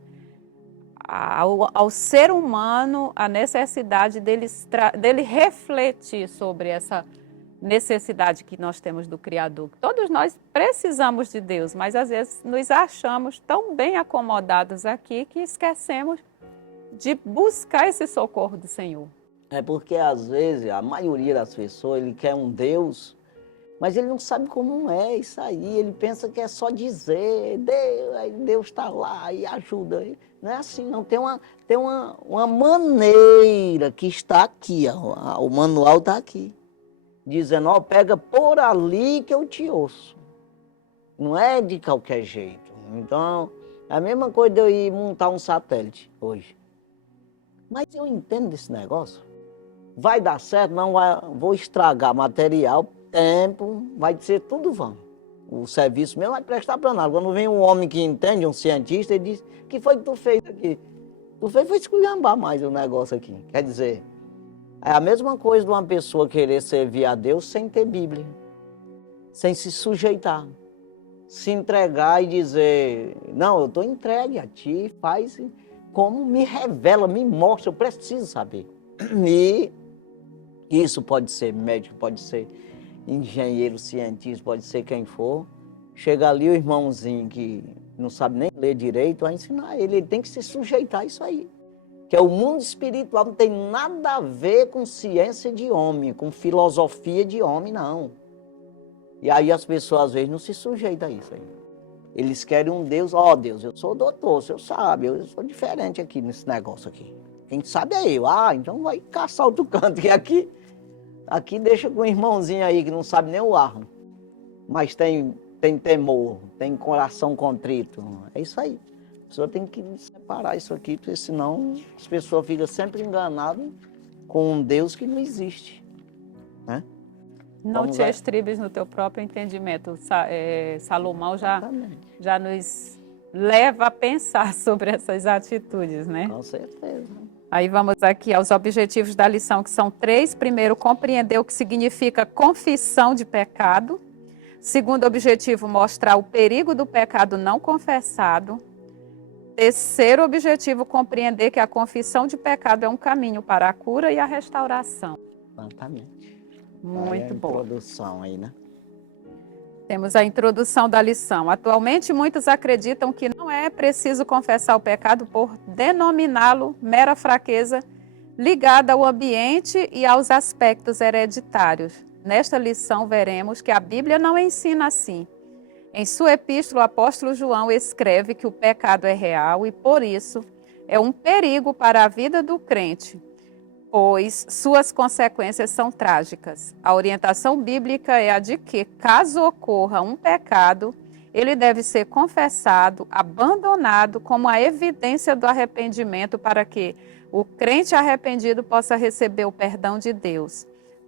ao ser humano a necessidade dele refletir sobre essa necessidade que nós temos do Criador. Todos nós precisamos de Deus, mas às vezes nos achamos tão bem acomodados aqui que esquecemos de buscar esse socorro do Senhor. É porque, às vezes, a maioria das pessoas, ele quer um Deus, mas ele não sabe como é isso aí. Ele pensa que é só dizer, Deus, aí Deus está lá e ajuda. Não é assim, não. Tem uma maneira que está aqui, ó, o manual está aqui. Dizendo, ó, pega por ali que eu te ouço. Não é de qualquer jeito. Então, é a mesma coisa de eu ir montar um satélite hoje. Mas eu entendo desse negócio. Vai dar certo, não vai, vou estragar material, tempo, vai ser tudo vão. O serviço mesmo vai prestar para nada. Quando vem um homem que entende, um cientista, ele diz, o que foi que tu fez aqui? Tu fez foi esculhambar mais o negócio aqui. Quer dizer, é a mesma coisa de uma pessoa querer servir a Deus sem ter Bíblia, sem se sujeitar, se entregar e dizer, não, eu estou entregue a ti, faz como me revela, me mostra, eu preciso saber. E isso pode ser médico, pode ser engenheiro, cientista, pode ser quem for. Chega ali o irmãozinho que não sabe nem ler direito, vai ensinar ele tem que se sujeitar a isso aí. Que é o mundo espiritual, não tem nada a ver com ciência de homem, com filosofia de homem, não. E aí as pessoas às vezes não se sujeitam a isso aí. Eles querem um Deus, ó Deus, eu sou doutor, o senhor sabe, eu sou diferente aqui nesse negócio aqui. Quem sabe é eu. Ah, então vai caçar outro canto, que aqui deixa com um irmãozinho aí que não sabe nem o arro, mas tem temor, tem coração contrito. É isso aí. A pessoa tem que separar isso aqui, porque senão as pessoas ficam sempre enganadas com um Deus que não existe, né? Não te estribes no teu próprio entendimento. Salomão já nos leva a pensar sobre essas atitudes, né? Com certeza. Aí vamos aqui aos objetivos da lição, que são 3. Primeiro, compreender o que significa confissão de pecado. Segundo objetivo, mostrar o perigo do pecado não confessado. Terceiro objetivo, compreender que a confissão de pecado é um caminho para a cura e a restauração. Exatamente. Muito boa. Introdução aí, né? Temos a introdução da lição. Atualmente, muitos acreditam que não é preciso confessar o pecado por denominá-lo mera fraqueza ligada ao ambiente e aos aspectos hereditários. Nesta lição, veremos que a Bíblia não ensina assim. Em sua epístola, o apóstolo João escreve que o pecado é real e, por isso, é um perigo para a vida do crente, pois suas consequências são trágicas. A orientação bíblica é a de que, caso ocorra um pecado, ele deve ser confessado, abandonado como a evidência do arrependimento para que o crente arrependido possa receber o perdão de Deus.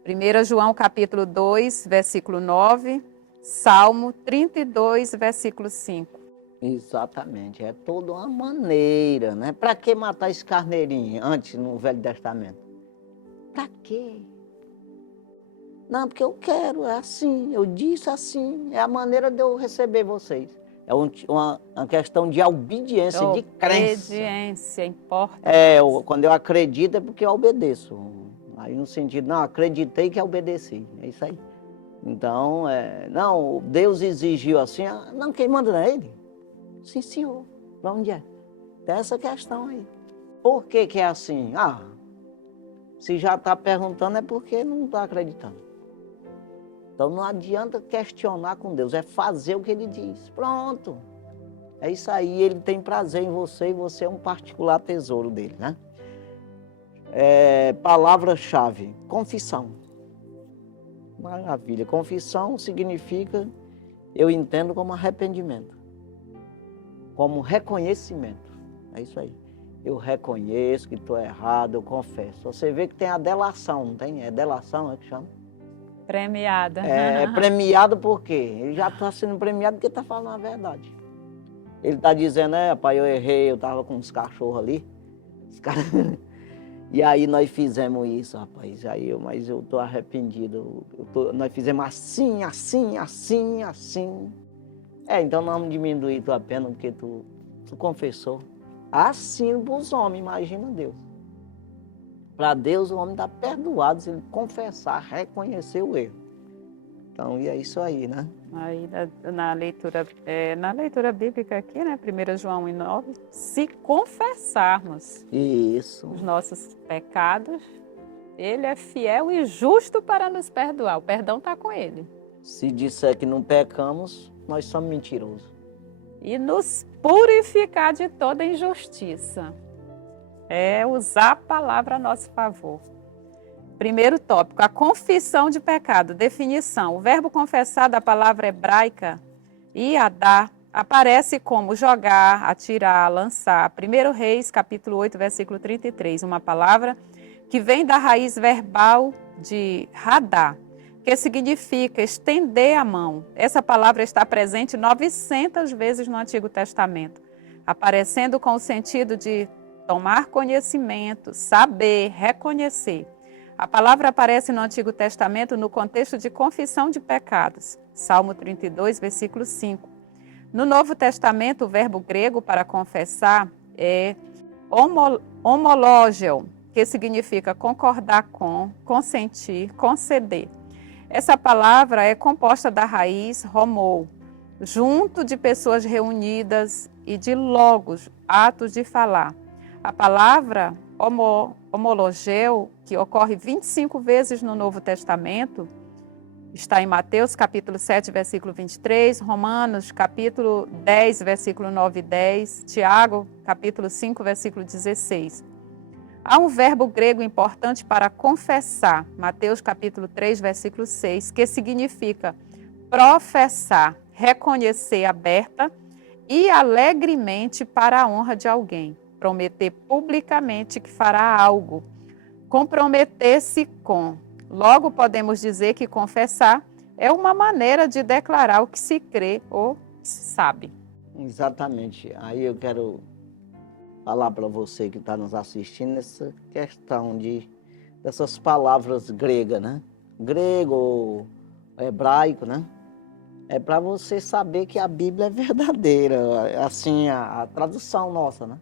1 João capítulo 2, versículo 9, Salmo 32, versículo 5. Exatamente, é toda uma maneira, né? Para que matar esse carneirinho antes no Velho Testamento? Para quê? Não, porque eu quero, é assim, eu disse assim, é a maneira de eu receber vocês. É uma questão de obediência, de crença. Obediência importa. Quando eu acredito é porque eu obedeço. Aí no sentido, não, acreditei que obedeci, é isso aí. Então, não, Deus exigiu assim, não, quem manda não é Ele? Sim, senhor, para onde é? Tem essa questão aí. Por que que é assim? Se já está perguntando é porque não está acreditando. Então não adianta questionar com Deus, é fazer o que Ele diz. Pronto. É isso aí, Ele tem prazer em você e você é um particular tesouro dele, né? Palavra-chave, confissão. Maravilha. Confissão significa, eu entendo como arrependimento, como reconhecimento. É isso aí. Eu reconheço que estou errado, eu confesso. Você vê que tem a delação, não tem? É delação, é que chama? Premiada. É premiado por quê? Ele já está sendo premiado porque está falando a verdade. Ele está dizendo, pai, eu errei, eu estava com uns cachorros ali. Os caras... E aí nós fizemos isso, rapaz. Mas eu estou arrependido. Nós fizemos assim, assim, assim, assim. Então nós vamos diminuir tua pena porque tu confessou. Assim para os homens, imagina Deus. Para Deus o homem está perdoado se ele confessar, reconhecer o erro. Então, e é isso aí, né? Aí na leitura bíblica aqui, né, 1 João 1,9, se confessarmos Isso. os nossos pecados, ele é fiel e justo para nos perdoar. O perdão está com ele. Se disser que não pecamos, nós somos mentirosos. E nos purificar de toda injustiça. É usar a palavra a nosso favor. Primeiro tópico, a confissão de pecado. Definição. O verbo confessar da palavra hebraica, iadá, aparece como jogar, atirar, lançar. 1 Reis, capítulo 8, versículo 33. Uma palavra que vem da raiz verbal de radá, que significa estender a mão. Essa palavra está presente 900 vezes no Antigo Testamento, aparecendo com o sentido de tomar conhecimento, saber, reconhecer. A palavra aparece no Antigo Testamento no contexto de confissão de pecados. Salmo 32, versículo 5. No Novo Testamento, o verbo grego para confessar é homologeo, que significa concordar com, consentir, conceder. Essa palavra é composta da raiz homo, junto de pessoas reunidas, e de logos, atos de falar. A palavra homologeu, que ocorre 25 vezes no Novo Testamento, está em Mateus, capítulo 7, versículo 23, Romanos, capítulo 10, versículo 9 e 10, Tiago, capítulo 5, versículo 16. Há um verbo grego importante para confessar, Mateus, capítulo 3, versículo 6, que significa professar, reconhecer aberta e alegremente para a honra de alguém. Prometer publicamente que fará algo, comprometer-se com. Logo, podemos dizer que confessar é uma maneira de declarar o que se crê ou se sabe. Exatamente. Aí eu quero falar para você que está nos assistindo essa questão dessas palavras gregas, né? Grego ou hebraico, né? É para você saber que a Bíblia é verdadeira, assim, a tradução nossa, né?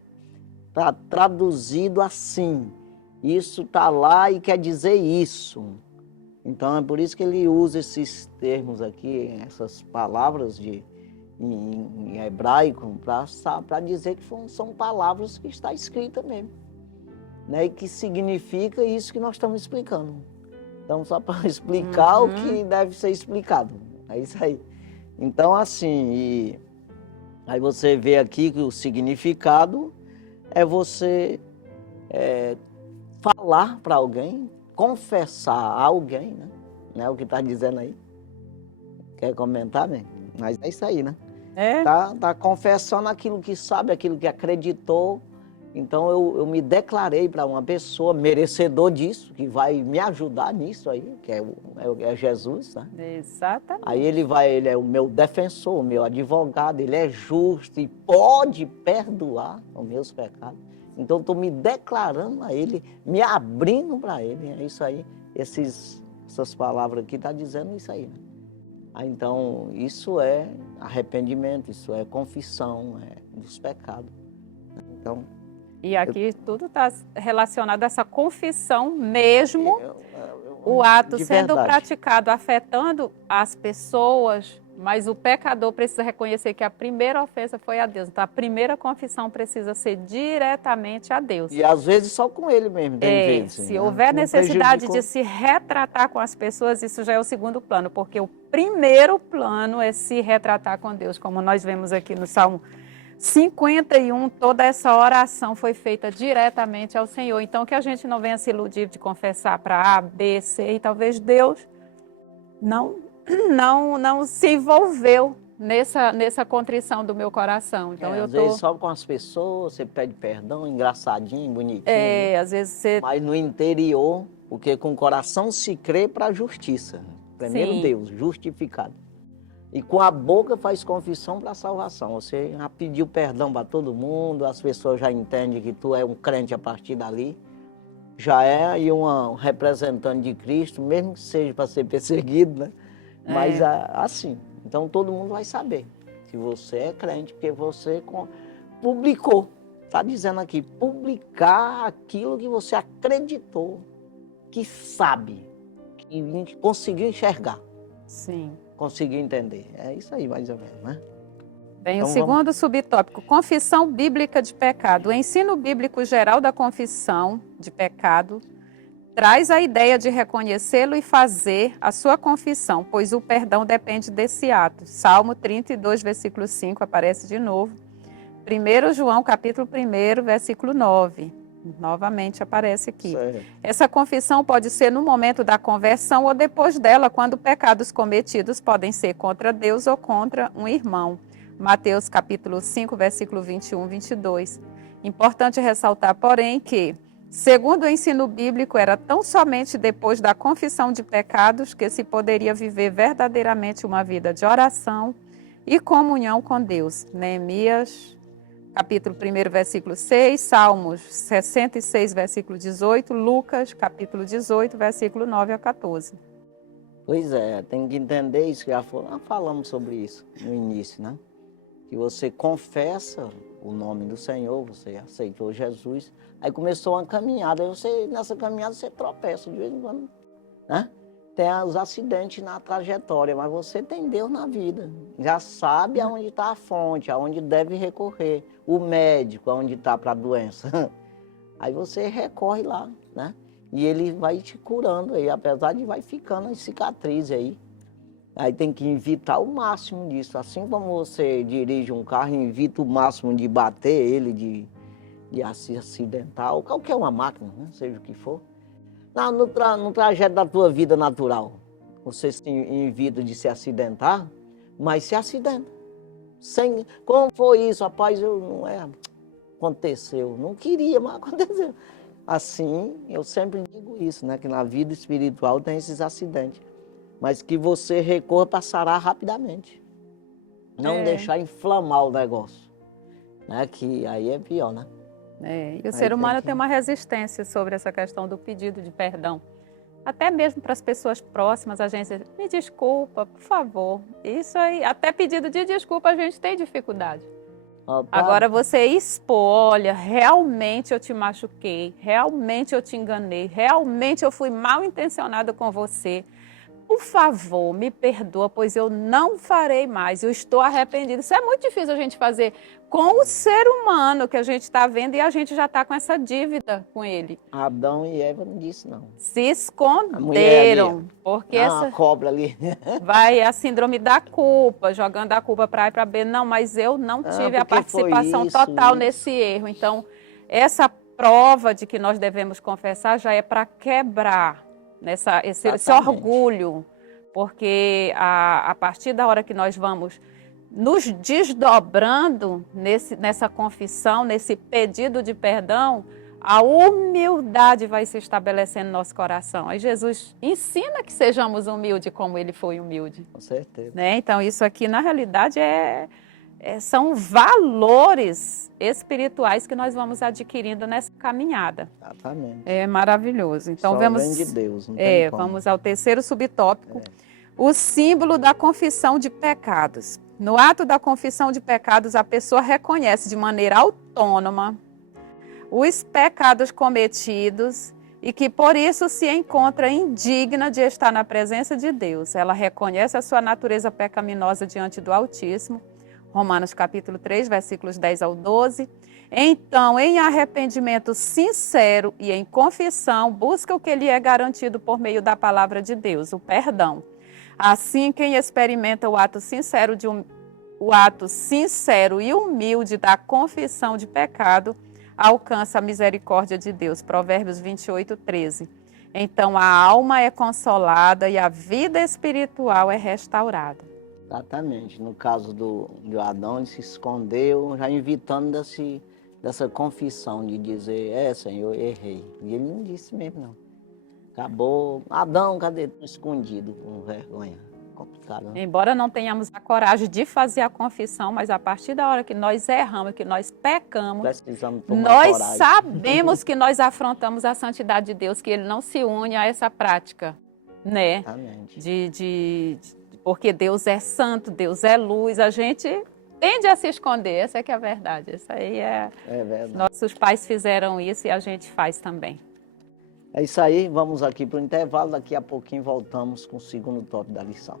Está traduzido assim. Isso está lá e quer dizer isso. Então, é por isso que ele usa esses termos aqui, essas palavras em hebraico, para dizer que são palavras que está escrita mesmo. Né? E que significa isso que nós estamos explicando. Então, só para explicar o que deve ser explicado. É isso aí. Então, assim, aí você vê aqui que o significado é você falar para alguém, confessar a alguém, né? O que está dizendo aí. Quer comentar, né? Mas é isso aí, né? Tá confessando aquilo que sabe, aquilo que acreditou. Então eu me declarei para uma pessoa merecedor disso, que vai me ajudar nisso aí, que é Jesus, né? Exatamente. Aí ele é o meu defensor, o meu advogado, ele é justo e pode perdoar os meus pecados. Então, estou me declarando a ele, me abrindo para ele. É isso aí. Essas palavras aqui estão dizendo isso aí. Né? Então, isso é arrependimento, isso é confissão dos pecados. Então, e aqui tudo está relacionado a essa confissão mesmo, o ato sendo praticado, afetando as pessoas, mas o pecador precisa reconhecer que a primeira ofensa foi a Deus. Então, a primeira confissão precisa ser diretamente a Deus. E às vezes só com ele mesmo, tem vezes. Se houver necessidade de se retratar com as pessoas, isso já é o segundo plano, porque o primeiro plano é se retratar com Deus, como nós vemos aqui no Salmo 51, toda essa oração foi feita diretamente ao Senhor. Então, que a gente não venha se iludir de confessar para A, B, C, e talvez Deus não se envolveu nessa contrição do meu coração. Então, às vezes só com as pessoas, você pede perdão, engraçadinho, bonitinho. Às vezes você... Mas no interior, porque com o coração se crê para a justiça. Primeiro Sim. Deus, justificado. E com a boca faz confissão para a salvação. Você já pediu perdão para todo mundo, as pessoas já entendem que tu é um crente a partir dali. Já é aí um representante de Cristo, mesmo que seja para ser perseguido, né? Mas assim, então todo mundo vai saber que você é crente, porque você publicou. Está dizendo aqui, publicar aquilo que você acreditou, que sabe, que conseguiu enxergar. Sim. Conseguiu entender? É isso aí, mais ou menos, né? Bem, Então, o segundo subtópico, confissão bíblica de pecado. O ensino bíblico geral da confissão de pecado traz a ideia de reconhecê-lo e fazer a sua confissão, pois o perdão depende desse ato. Salmo 32, versículo 5, aparece de novo. 1 João, capítulo 1, versículo 9. Novamente aparece aqui. certo. Essa confissão pode ser no momento da conversão ou depois dela, quando pecados cometidos podem ser contra Deus ou contra um irmão. Mateus capítulo 5, versículo 21 e 22. Importante ressaltar, porém, que, segundo o ensino bíblico, era tão somente depois da confissão de pecados que se poderia viver verdadeiramente uma vida de oração e comunhão com Deus. Neemias capítulo 1, versículo 6, Salmos 66, versículo 18, Lucas, capítulo 18, versículo 9 a 14. Pois é, tem que entender isso, falamos sobre isso no início, né? Que você confessa o nome do Senhor, você aceitou Jesus, aí começou uma caminhada, aí você, nessa caminhada você tropeça de vez em quando, né? Tem os acidentes na trajetória, mas você tem Deus na vida, já sabe aonde está a fonte, aonde deve recorrer, o médico, aonde está para a doença. Aí você recorre lá, né? E ele vai te curando aí, apesar de vai ficando em cicatriz aí. Aí tem que evitar o máximo disso. Assim como você dirige um carro, evita o máximo de bater ele, de se acidentar, ou qualquer uma máquina, né? Seja o que for. No trajeto da tua vida natural, você se evita de se acidentar, mas se acidenta. Como foi isso? Rapaz, aconteceu. Não queria, mas aconteceu. Assim, eu sempre digo isso, né? Que na vida espiritual tem esses acidentes. Mas que você recorra para sarar rapidamente. Não deixar inflamar o negócio. Né? Que aí é pior, né? E o ser humano tem uma resistência sobre essa questão do pedido de perdão. Até mesmo para as pessoas próximas, a gente diz, me desculpa, por favor. Isso aí, até pedido de desculpa a gente tem dificuldade. Agora você expor, olha, realmente eu te machuquei, realmente eu te enganei, realmente eu fui mal intencionada com você. Por favor, me perdoa, pois eu não farei mais, eu estou arrependida. Isso é muito difícil a gente fazer com o ser humano que a gente está vendo e a gente já está com essa dívida com ele. Adão e Eva não disse não. Se esconderam, porque a cobra ali. Vai a síndrome da culpa, jogando a culpa para A e para B. Não, mas eu não tive a participação total nesse erro. Então, essa prova de que nós devemos confessar já é para quebrar esse orgulho, porque a partir da hora que nós vamos nos desdobrando nessa confissão, nesse pedido de perdão, a humildade vai se estabelecendo no nosso coração. Aí Jesus ensina que sejamos humildes como ele foi humilde. Com certeza. Né? Então, isso aqui, na realidade, são valores espirituais que nós vamos adquirindo nessa caminhada. Exatamente. É maravilhoso. Então, só vem de Deus, não tem como. Vamos ao terceiro subtópico. O símbolo da confissão de pecados. No ato da confissão de pecados, a pessoa reconhece de maneira autônoma os pecados cometidos e que por isso se encontra indigna de estar na presença de Deus. Ela reconhece a sua natureza pecaminosa diante do Altíssimo. Romanos capítulo 3, versículos 10 ao 12. Então, em arrependimento sincero e em confissão, busca o que lhe é garantido por meio da palavra de Deus, o perdão. Assim, quem experimenta o ato sincero e humilde da confissão de pecado, alcança a misericórdia de Deus. Provérbios 28, 13. Então, a alma é consolada e a vida espiritual é restaurada. Exatamente. No caso do Adão, ele se escondeu, já evitando dessa confissão de dizer, Senhor, eu errei. E ele não disse mesmo, não. Acabou. Adão, cadê? Escondido, com vergonha. Complicado, né? Embora não tenhamos a coragem de fazer a confissão, mas a partir da hora que nós erramos, que nós pecamos, nós sabemos que nós afrontamos a santidade de Deus, que Ele não se une a essa prática, né? Exatamente. Porque Deus é santo, Deus é luz, a gente tende a se esconder, essa é que é a verdade. Isso aí é verdade. Nossos pais fizeram isso e a gente faz também. É isso aí, vamos aqui para o intervalo, daqui a pouquinho voltamos com o segundo tópico da lição.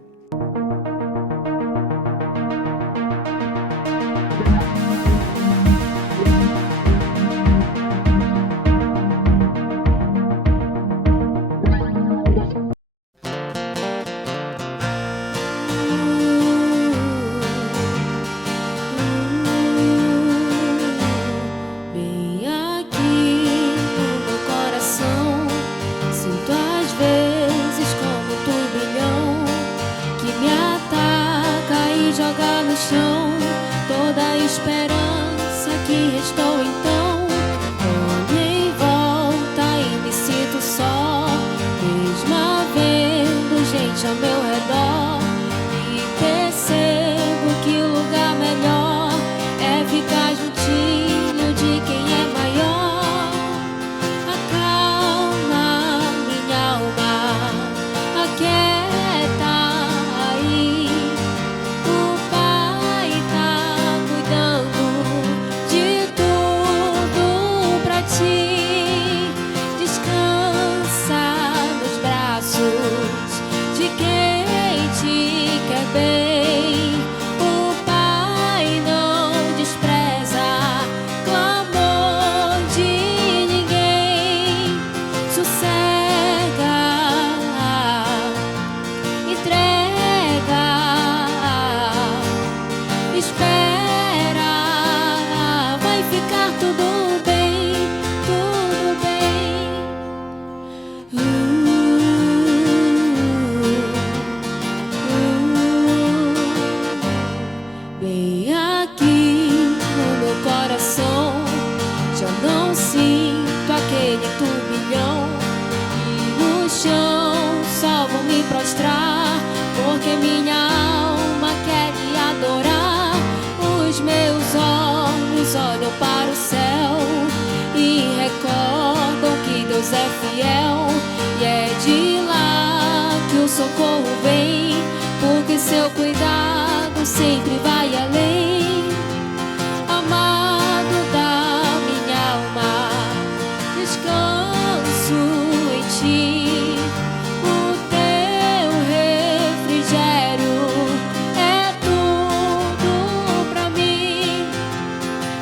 restou então. Olho em volta e me sinto só, mesmo havendo gente ao meu redor. E percebo que o lugar melhor é ficar juntinho de quem é maior. Acalma minha alma, aquieta aí. O Pai tá cuidando de tudo pra ti. Descansa nos braços de quem te quer bem. O Pai não despreza clamor de ninguém. Sossega, entrega, espera, vai ficar tudo bem, tudo bem. Bem aqui no meu coração, já não sinto aquele turbilhão. E no chão só vou me prostrar, porque minha alma quer lhe adorar. Os meus olhos olham para o céu e recordam que Deus é fiel. E é de lá que o socorro vem, porque seu cuidado sempre vai além. Amado da minha alma, descanso em ti. O teu refrigério é tudo pra mim.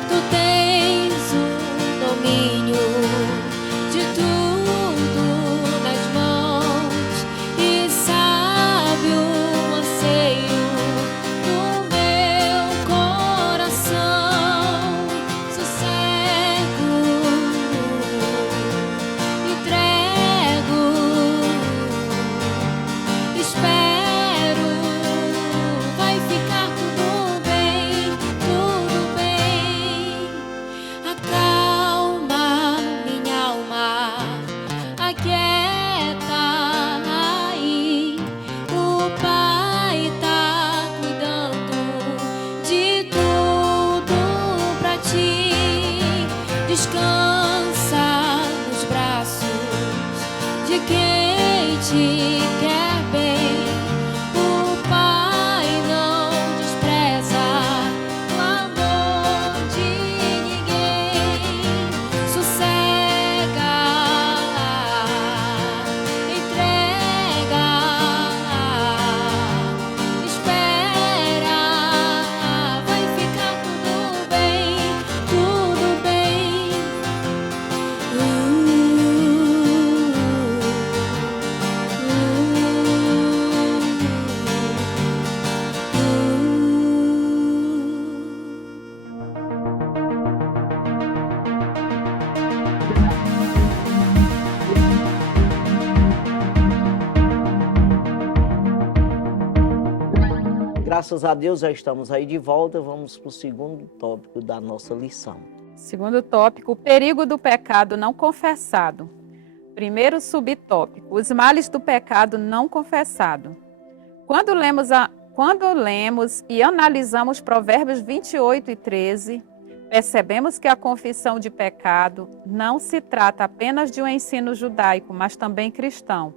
Tu tens o domínio de tudo nas mãos e sabe o anseio do meu coração. Sossego, entrego, espero, vai ficar tudo bem, tudo bem. Acalma minha alma, aquieta aí. O Pai tá cuidando de tudo pra ti. Descansa nos braços de quem te quer bem. O Pai não despreza clamor de ninguém. Sossega, entrega, espera, vai ficar tudo bem, tudo bem. Graças a Deus já estamos aí de volta. Vamos para o segundo tópico da nossa lição. Segundo tópico, o perigo do pecado não confessado. Primeiro subtópico, os males do pecado não confessado. Quando lemos e analisamos Provérbios 28 e 13, percebemos que a confissão de pecado não se trata apenas de um ensino judaico, mas também cristão.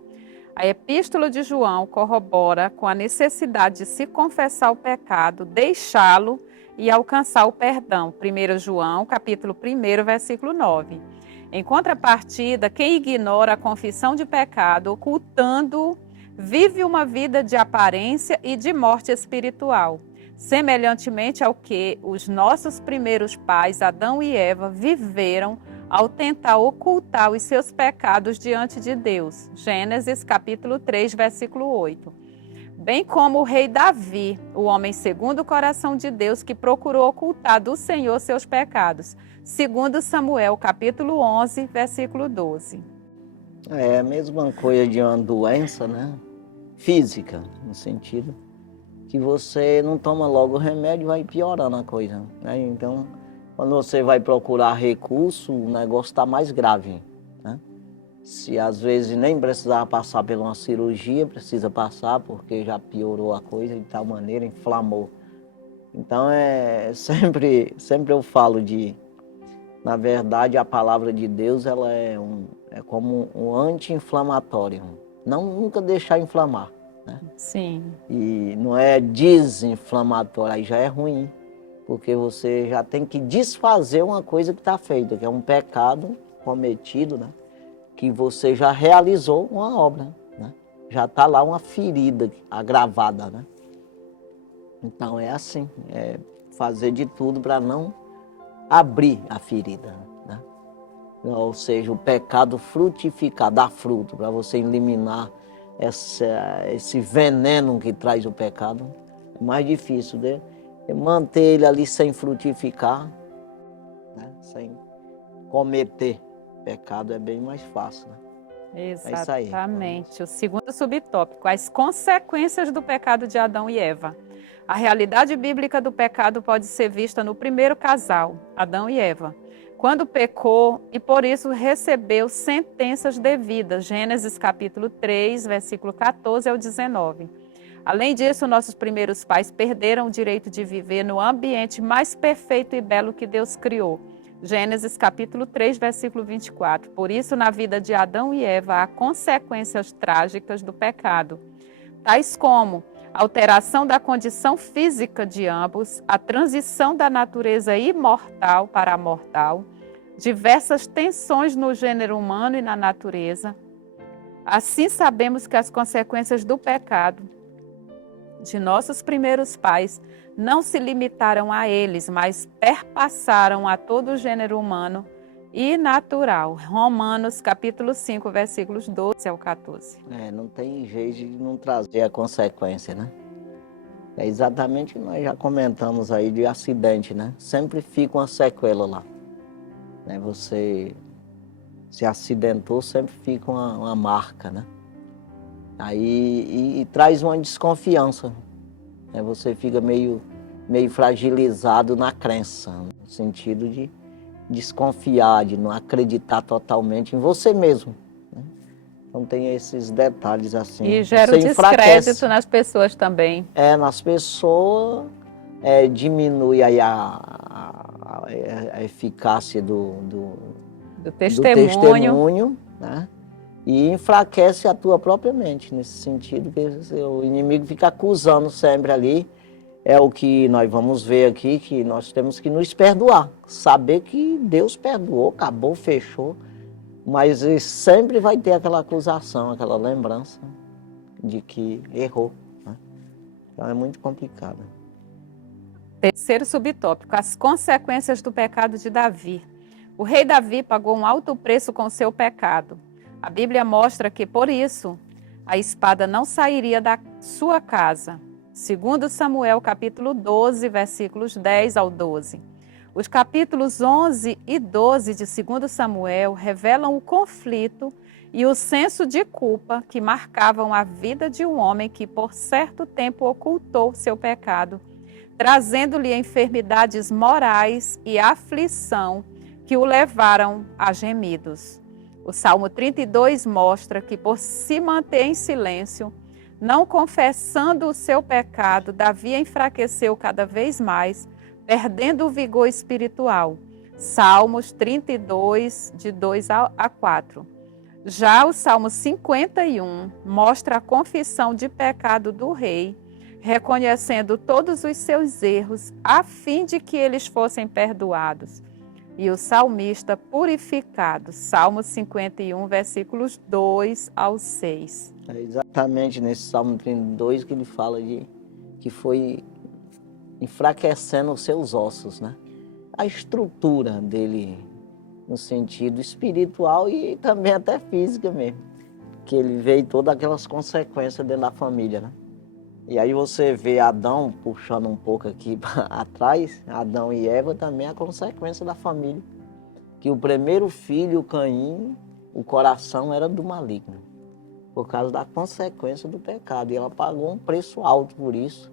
A Epístola de João corrobora com a necessidade de se confessar o pecado, deixá-lo e alcançar o perdão. 1 João, capítulo 1, versículo 9. Em contrapartida, quem ignora a confissão de pecado, ocultando, vive uma vida de aparência e de morte espiritual, semelhantemente ao que os nossos primeiros pais, Adão e Eva, viveram ao tentar ocultar os seus pecados diante de Deus. Gênesis capítulo 3, versículo 8. Bem como o rei Davi, o homem segundo o coração de Deus, que procurou ocultar do Senhor seus pecados. Segundo Samuel capítulo 11, versículo 12. É a mesma coisa de uma doença, né? Física, no sentido que você não toma logo o remédio, vai piorando a coisa, né? Então, quando você vai procurar recurso, o negócio está mais grave, né? Se às vezes nem precisava passar por uma cirurgia, precisa passar porque já piorou a coisa de tal maneira, inflamou. Então, sempre eu falo na verdade, a palavra de Deus ela é como um anti-inflamatório. Nunca deixar inflamar, né? Sim. E não é desinflamatório, aí já é ruim, porque você já tem que desfazer uma coisa que está feita, que é um pecado cometido, né? Que você já realizou uma obra, né? Já está lá uma ferida agravada, né? Então é assim, é fazer de tudo para não abrir a ferida, né? Ou seja, o pecado frutificar, dar fruto, para você eliminar esse veneno que traz o pecado. É mais difícil, né? Manter ele ali sem frutificar, né? Sem cometer pecado é bem mais fácil, né? É isso aí. Exatamente. O segundo subtópico, as consequências do pecado de Adão e Eva. A realidade bíblica do pecado pode ser vista no primeiro casal, Adão e Eva, quando pecou e por isso recebeu sentenças devidas. Gênesis capítulo 3, versículo 14 ao 19. Além disso, nossos primeiros pais perderam o direito de viver no ambiente mais perfeito e belo que Deus criou. Gênesis capítulo 3, versículo 24. Por isso, na vida de Adão e Eva, há consequências trágicas do pecado, tais como a alteração da condição física de ambos, a transição da natureza imortal para a mortal, diversas tensões no gênero humano e na natureza. Assim, sabemos que as consequências do pecado de nossos primeiros pais não se limitaram a eles, mas perpassaram a todo o gênero humano e natural. Romanos capítulo 5, versículos 12 ao 14. Não tem jeito de não trazer a consequência, né? É exatamente o que nós já comentamos aí de acidente, né? Sempre fica uma sequela lá, né? Você se acidentou, sempre fica uma marca, né? Aí e traz uma desconfiança, né? Você fica meio fragilizado na crença, no sentido de desconfiar, de não acreditar totalmente em você mesmo, né? Então tem esses detalhes assim. E gera o descrédito nas pessoas também. Nas pessoas diminui aí a eficácia do testemunho, né? E enfraquece a tua própria mente, nesse sentido que o inimigo fica acusando sempre ali. É o que nós vamos ver aqui, que nós temos que nos perdoar. Saber que Deus perdoou, acabou, fechou. Mas sempre vai ter aquela acusação, aquela lembrança de que errou, né? Então é muito complicado. Terceiro subtópico, as consequências do pecado de Davi. O rei Davi pagou um alto preço com seu pecado. A Bíblia mostra que, por isso, a espada não sairia da sua casa. Segundo Samuel, capítulo 12, versículos 10 ao 12. Os capítulos 11 e 12 de 2 Samuel revelam o conflito e o senso de culpa que marcavam a vida de um homem que, por certo tempo, ocultou seu pecado, trazendo-lhe enfermidades morais e aflição que o levaram a gemidos. O Salmo 32 mostra que, por se manter em silêncio, não confessando o seu pecado, Davi enfraqueceu cada vez mais, perdendo o vigor espiritual. Salmos 32, de 2 a 4. Já o Salmo 51 mostra a confissão de pecado do rei, reconhecendo todos os seus erros, a fim de que eles fossem perdoados. E o salmista purificado, Salmo 51, versículos 2 ao 6. É exatamente nesse Salmo 32 que ele fala que foi enfraquecendo os seus ossos, né? A estrutura dele no sentido espiritual e também até física mesmo. Que ele veio todas aquelas consequências dentro da família, né? E aí você vê Adão, puxando um pouco aqui atrás, Adão e Eva também é a consequência da família. Que o primeiro filho, Caim, o coração era do maligno, por causa da consequência do pecado. E ela pagou um preço alto por isso,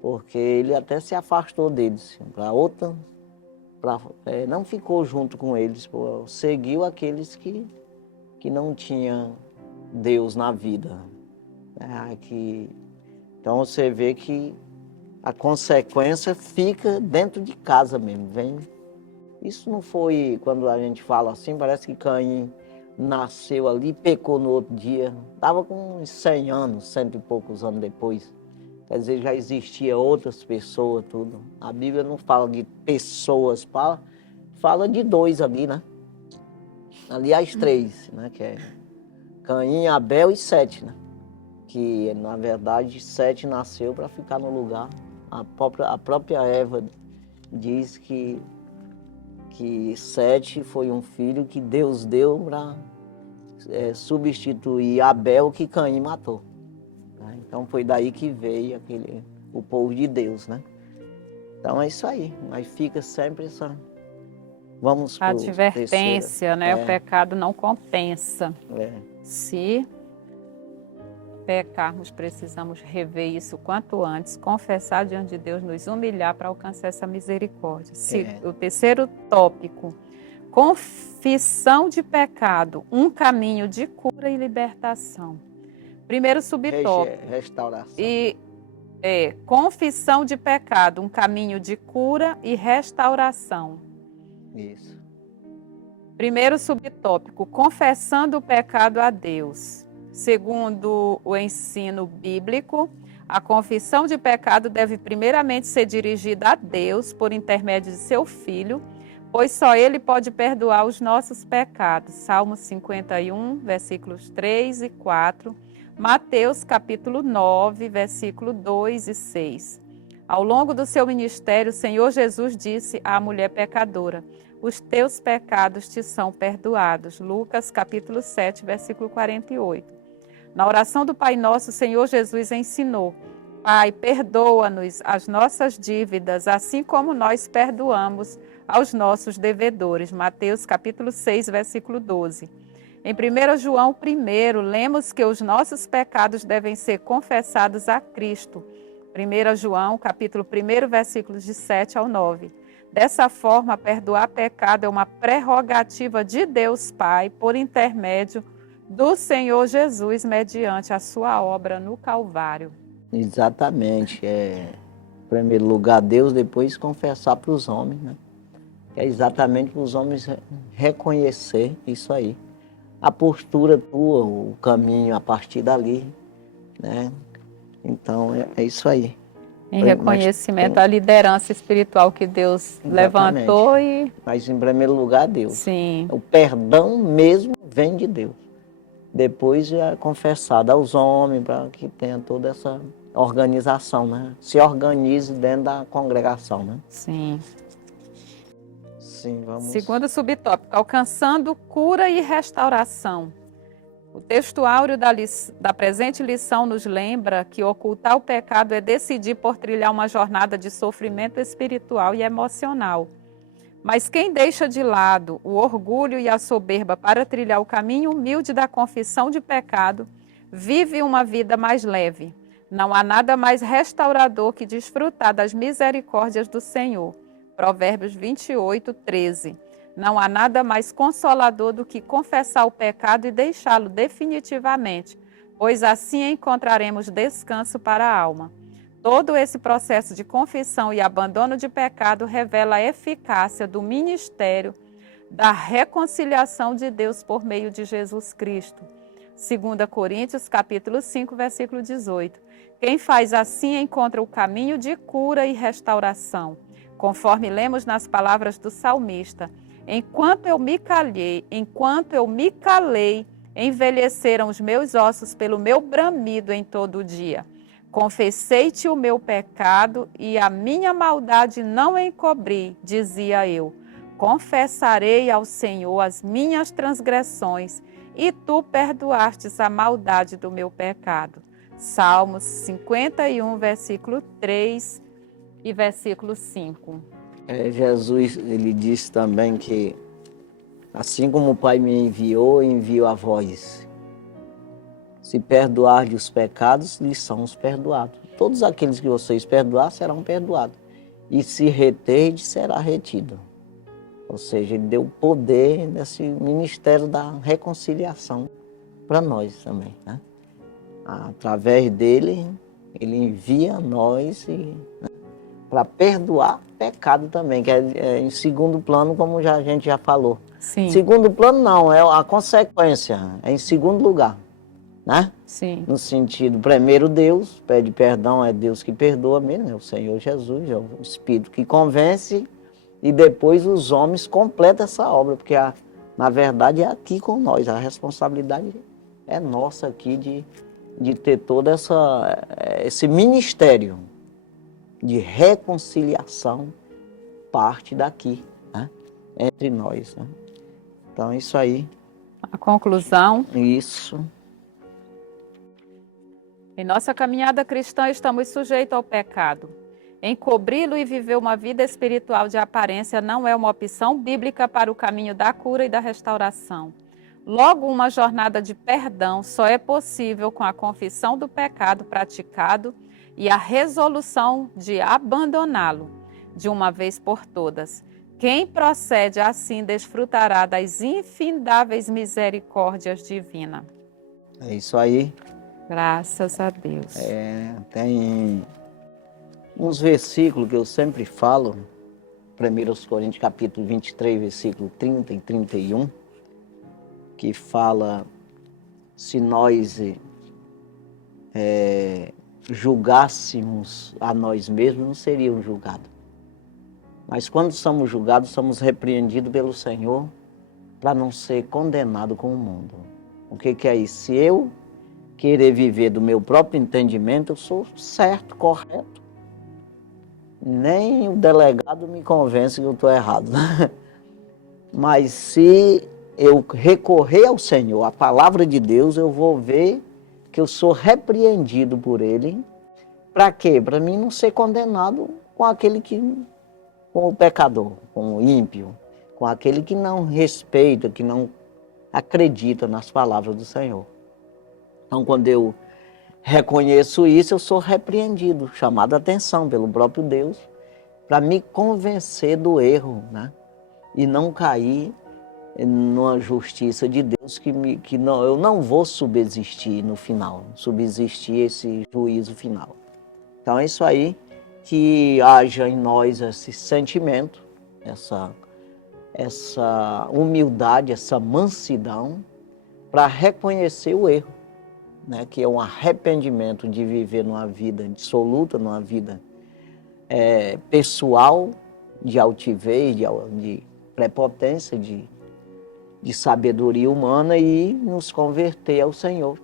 porque ele até se afastou deles para outra não ficou junto com eles, pô, seguiu aqueles que não tinham Deus na vida. Então você vê que a consequência fica dentro de casa mesmo. Isso não foi, quando a gente fala assim, parece que Caim nasceu ali, pecou no outro dia. Estava com uns 100 anos, 100 e poucos anos depois. Quer dizer, já existia outras pessoas, tudo. A Bíblia não fala de pessoas, fala de 2 ali, né? Aliás, 3, né? Que é Caim, Abel e Sete, né? Que, na verdade, Sete nasceu para ficar no lugar. A própria Eva diz que Sete foi um filho que Deus deu para substituir Abel, que Caim matou. Né? Então foi daí que veio o povo de Deus, né? Então é isso aí, mas fica sempre essa... Vamos A advertência, né? O pecado não compensa. Se pecarmos, precisamos rever isso quanto antes, confessar diante de Deus, nos humilhar para alcançar essa misericórdia. O terceiro tópico, confissão de pecado, um caminho de cura e libertação. Primeiro subtópico. Restauração. Confissão de pecado, um caminho de cura e restauração. Isso. Primeiro subtópico, confessando o pecado a Deus. Segundo o ensino bíblico, a confissão de pecado deve primeiramente ser dirigida a Deus por intermédio de seu Filho, pois só Ele pode perdoar os nossos pecados. Salmo 51, versículos 3 e 4, Mateus capítulo 9, versículo 2 e 6. Ao longo do seu ministério, o Senhor Jesus disse à mulher pecadora: os teus pecados te são perdoados. Lucas capítulo 7, versículo 48. Na oração do Pai Nosso, o Senhor Jesus ensinou: Pai, perdoa-nos as nossas dívidas, assim como nós perdoamos aos nossos devedores. Mateus capítulo 6, versículo 12. Em 1 João 1, lemos que os nossos pecados devem ser confessados a Cristo. 1 João capítulo 1, versículos de 7 ao 9. Dessa forma, perdoar pecado é uma prerrogativa de Deus Pai por intermédio do Senhor Jesus, mediante a sua obra no Calvário. Exatamente. Em primeiro lugar, Deus, depois confessar para os homens, né? É exatamente para os homens reconhecer isso aí. A postura tua, o caminho a partir dali, né? Então, é isso aí. Em reconhecimento à liderança espiritual que Deus levantou e... Mas, em primeiro lugar, Deus. Sim. O perdão mesmo vem de Deus. Depois é confessado aos homens, para que tenha toda essa organização, né? Se organize dentro da congregação, né? Sim. Sim, vamos... Segundo subtópico, alcançando cura e restauração. O texto áureo da presente lição nos lembra que ocultar o pecado é decidir por trilhar uma jornada de sofrimento espiritual e emocional. Mas quem deixa de lado o orgulho e a soberba para trilhar o caminho humilde da confissão de pecado, vive uma vida mais leve. Não há nada mais restaurador que desfrutar das misericórdias do Senhor. Provérbios 28, 13. Não há nada mais consolador do que confessar o pecado e deixá-lo definitivamente, pois assim encontraremos descanso para a alma. Todo esse processo de confissão e abandono de pecado revela a eficácia do ministério da reconciliação de Deus por meio de Jesus Cristo. 2 Coríntios, capítulo 5, versículo 18. Quem faz assim encontra o caminho de cura e restauração. Conforme lemos nas palavras do salmista: enquanto eu me calei, envelheceram os meus ossos pelo meu bramido em todo o dia. Confessei-te o meu pecado e a minha maldade não encobri, dizia eu. Confessarei ao Senhor as minhas transgressões e tu perdoastes a maldade do meu pecado. Salmos 51, versículo 3 e versículo 5. Jesus, ele disse também que assim como o Pai me enviou, envio a vós. Se perdoardes os pecados, lhes são os perdoados. Todos aqueles que vocês perdoar serão perdoados. E se reterdes, será retido. Ou seja, ele deu poder nesse ministério da reconciliação para nós também, né? Através dele, ele envia a nós para perdoar pecado também, que é em segundo plano, como a gente já falou. Sim. Segundo plano não, é a consequência, é em segundo lugar, né? Sim. No sentido, primeiro Deus, pede perdão, é Deus que perdoa mesmo, é o Senhor Jesus, é o Espírito que convence, e depois os homens completam essa obra, porque na verdade é aqui com nós, a responsabilidade é nossa aqui de ter todo esse ministério de reconciliação, parte daqui, né? Entre nós, né? Então, isso aí. A conclusão. Isso. Em nossa caminhada cristã, estamos sujeitos ao pecado. Encobri-lo e viver uma vida espiritual de aparência não é uma opção bíblica para o caminho da cura e da restauração. Logo, uma jornada de perdão só é possível com a confissão do pecado praticado e a resolução de abandoná-lo de uma vez por todas. Quem procede assim desfrutará das infindáveis misericórdias divinas. É isso aí. Graças a Deus. Tem uns versículos que eu sempre falo, 1 Coríntios capítulo 23, versículo 30 e 31, que fala, se nós julgássemos a nós mesmos, não seríamos julgados. Mas quando somos julgados, somos repreendidos pelo Senhor para não ser condenado com o mundo. O que é isso? Se eu querer viver do meu próprio entendimento, eu sou certo, correto. Nem o delegado me convence que eu estou errado. Mas se eu recorrer ao Senhor, a palavra de Deus, eu vou ver que eu sou repreendido por Ele. Para quê? Para mim não ser condenado com o pecador, com o ímpio, com aquele que não respeita, que não acredita nas palavras do Senhor. Então, quando eu reconheço isso, eu sou repreendido, chamado a atenção pelo próprio Deus, para me convencer do erro, né? E não cair numa justiça de Deus que não, eu não vou subsistir no final, subsistir esse juízo final. Então é isso aí, que haja em nós esse sentimento, essa humildade, essa mansidão para reconhecer o erro, né? Que é um arrependimento de viver numa vida dissoluta, numa vida pessoal, de altivez, de prepotência, de sabedoria humana e nos converter ao Senhor,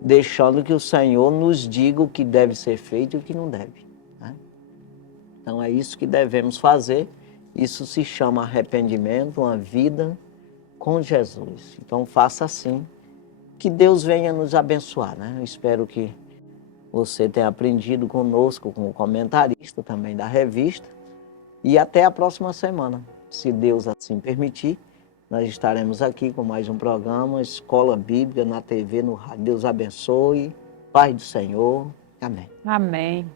deixando que o Senhor nos diga o que deve ser feito e o que não deve, né? Então é isso que devemos fazer. Isso se chama arrependimento, uma vida com Jesus. Então faça assim, que Deus venha nos abençoar, né? Eu espero que você tenha aprendido conosco, com o comentarista também da revista, e até a próxima semana, se Deus assim permitir. Nós estaremos aqui com mais um programa, Escola Bíblica, na TV, no rádio. Deus abençoe, paz do Senhor. Amém. Amém.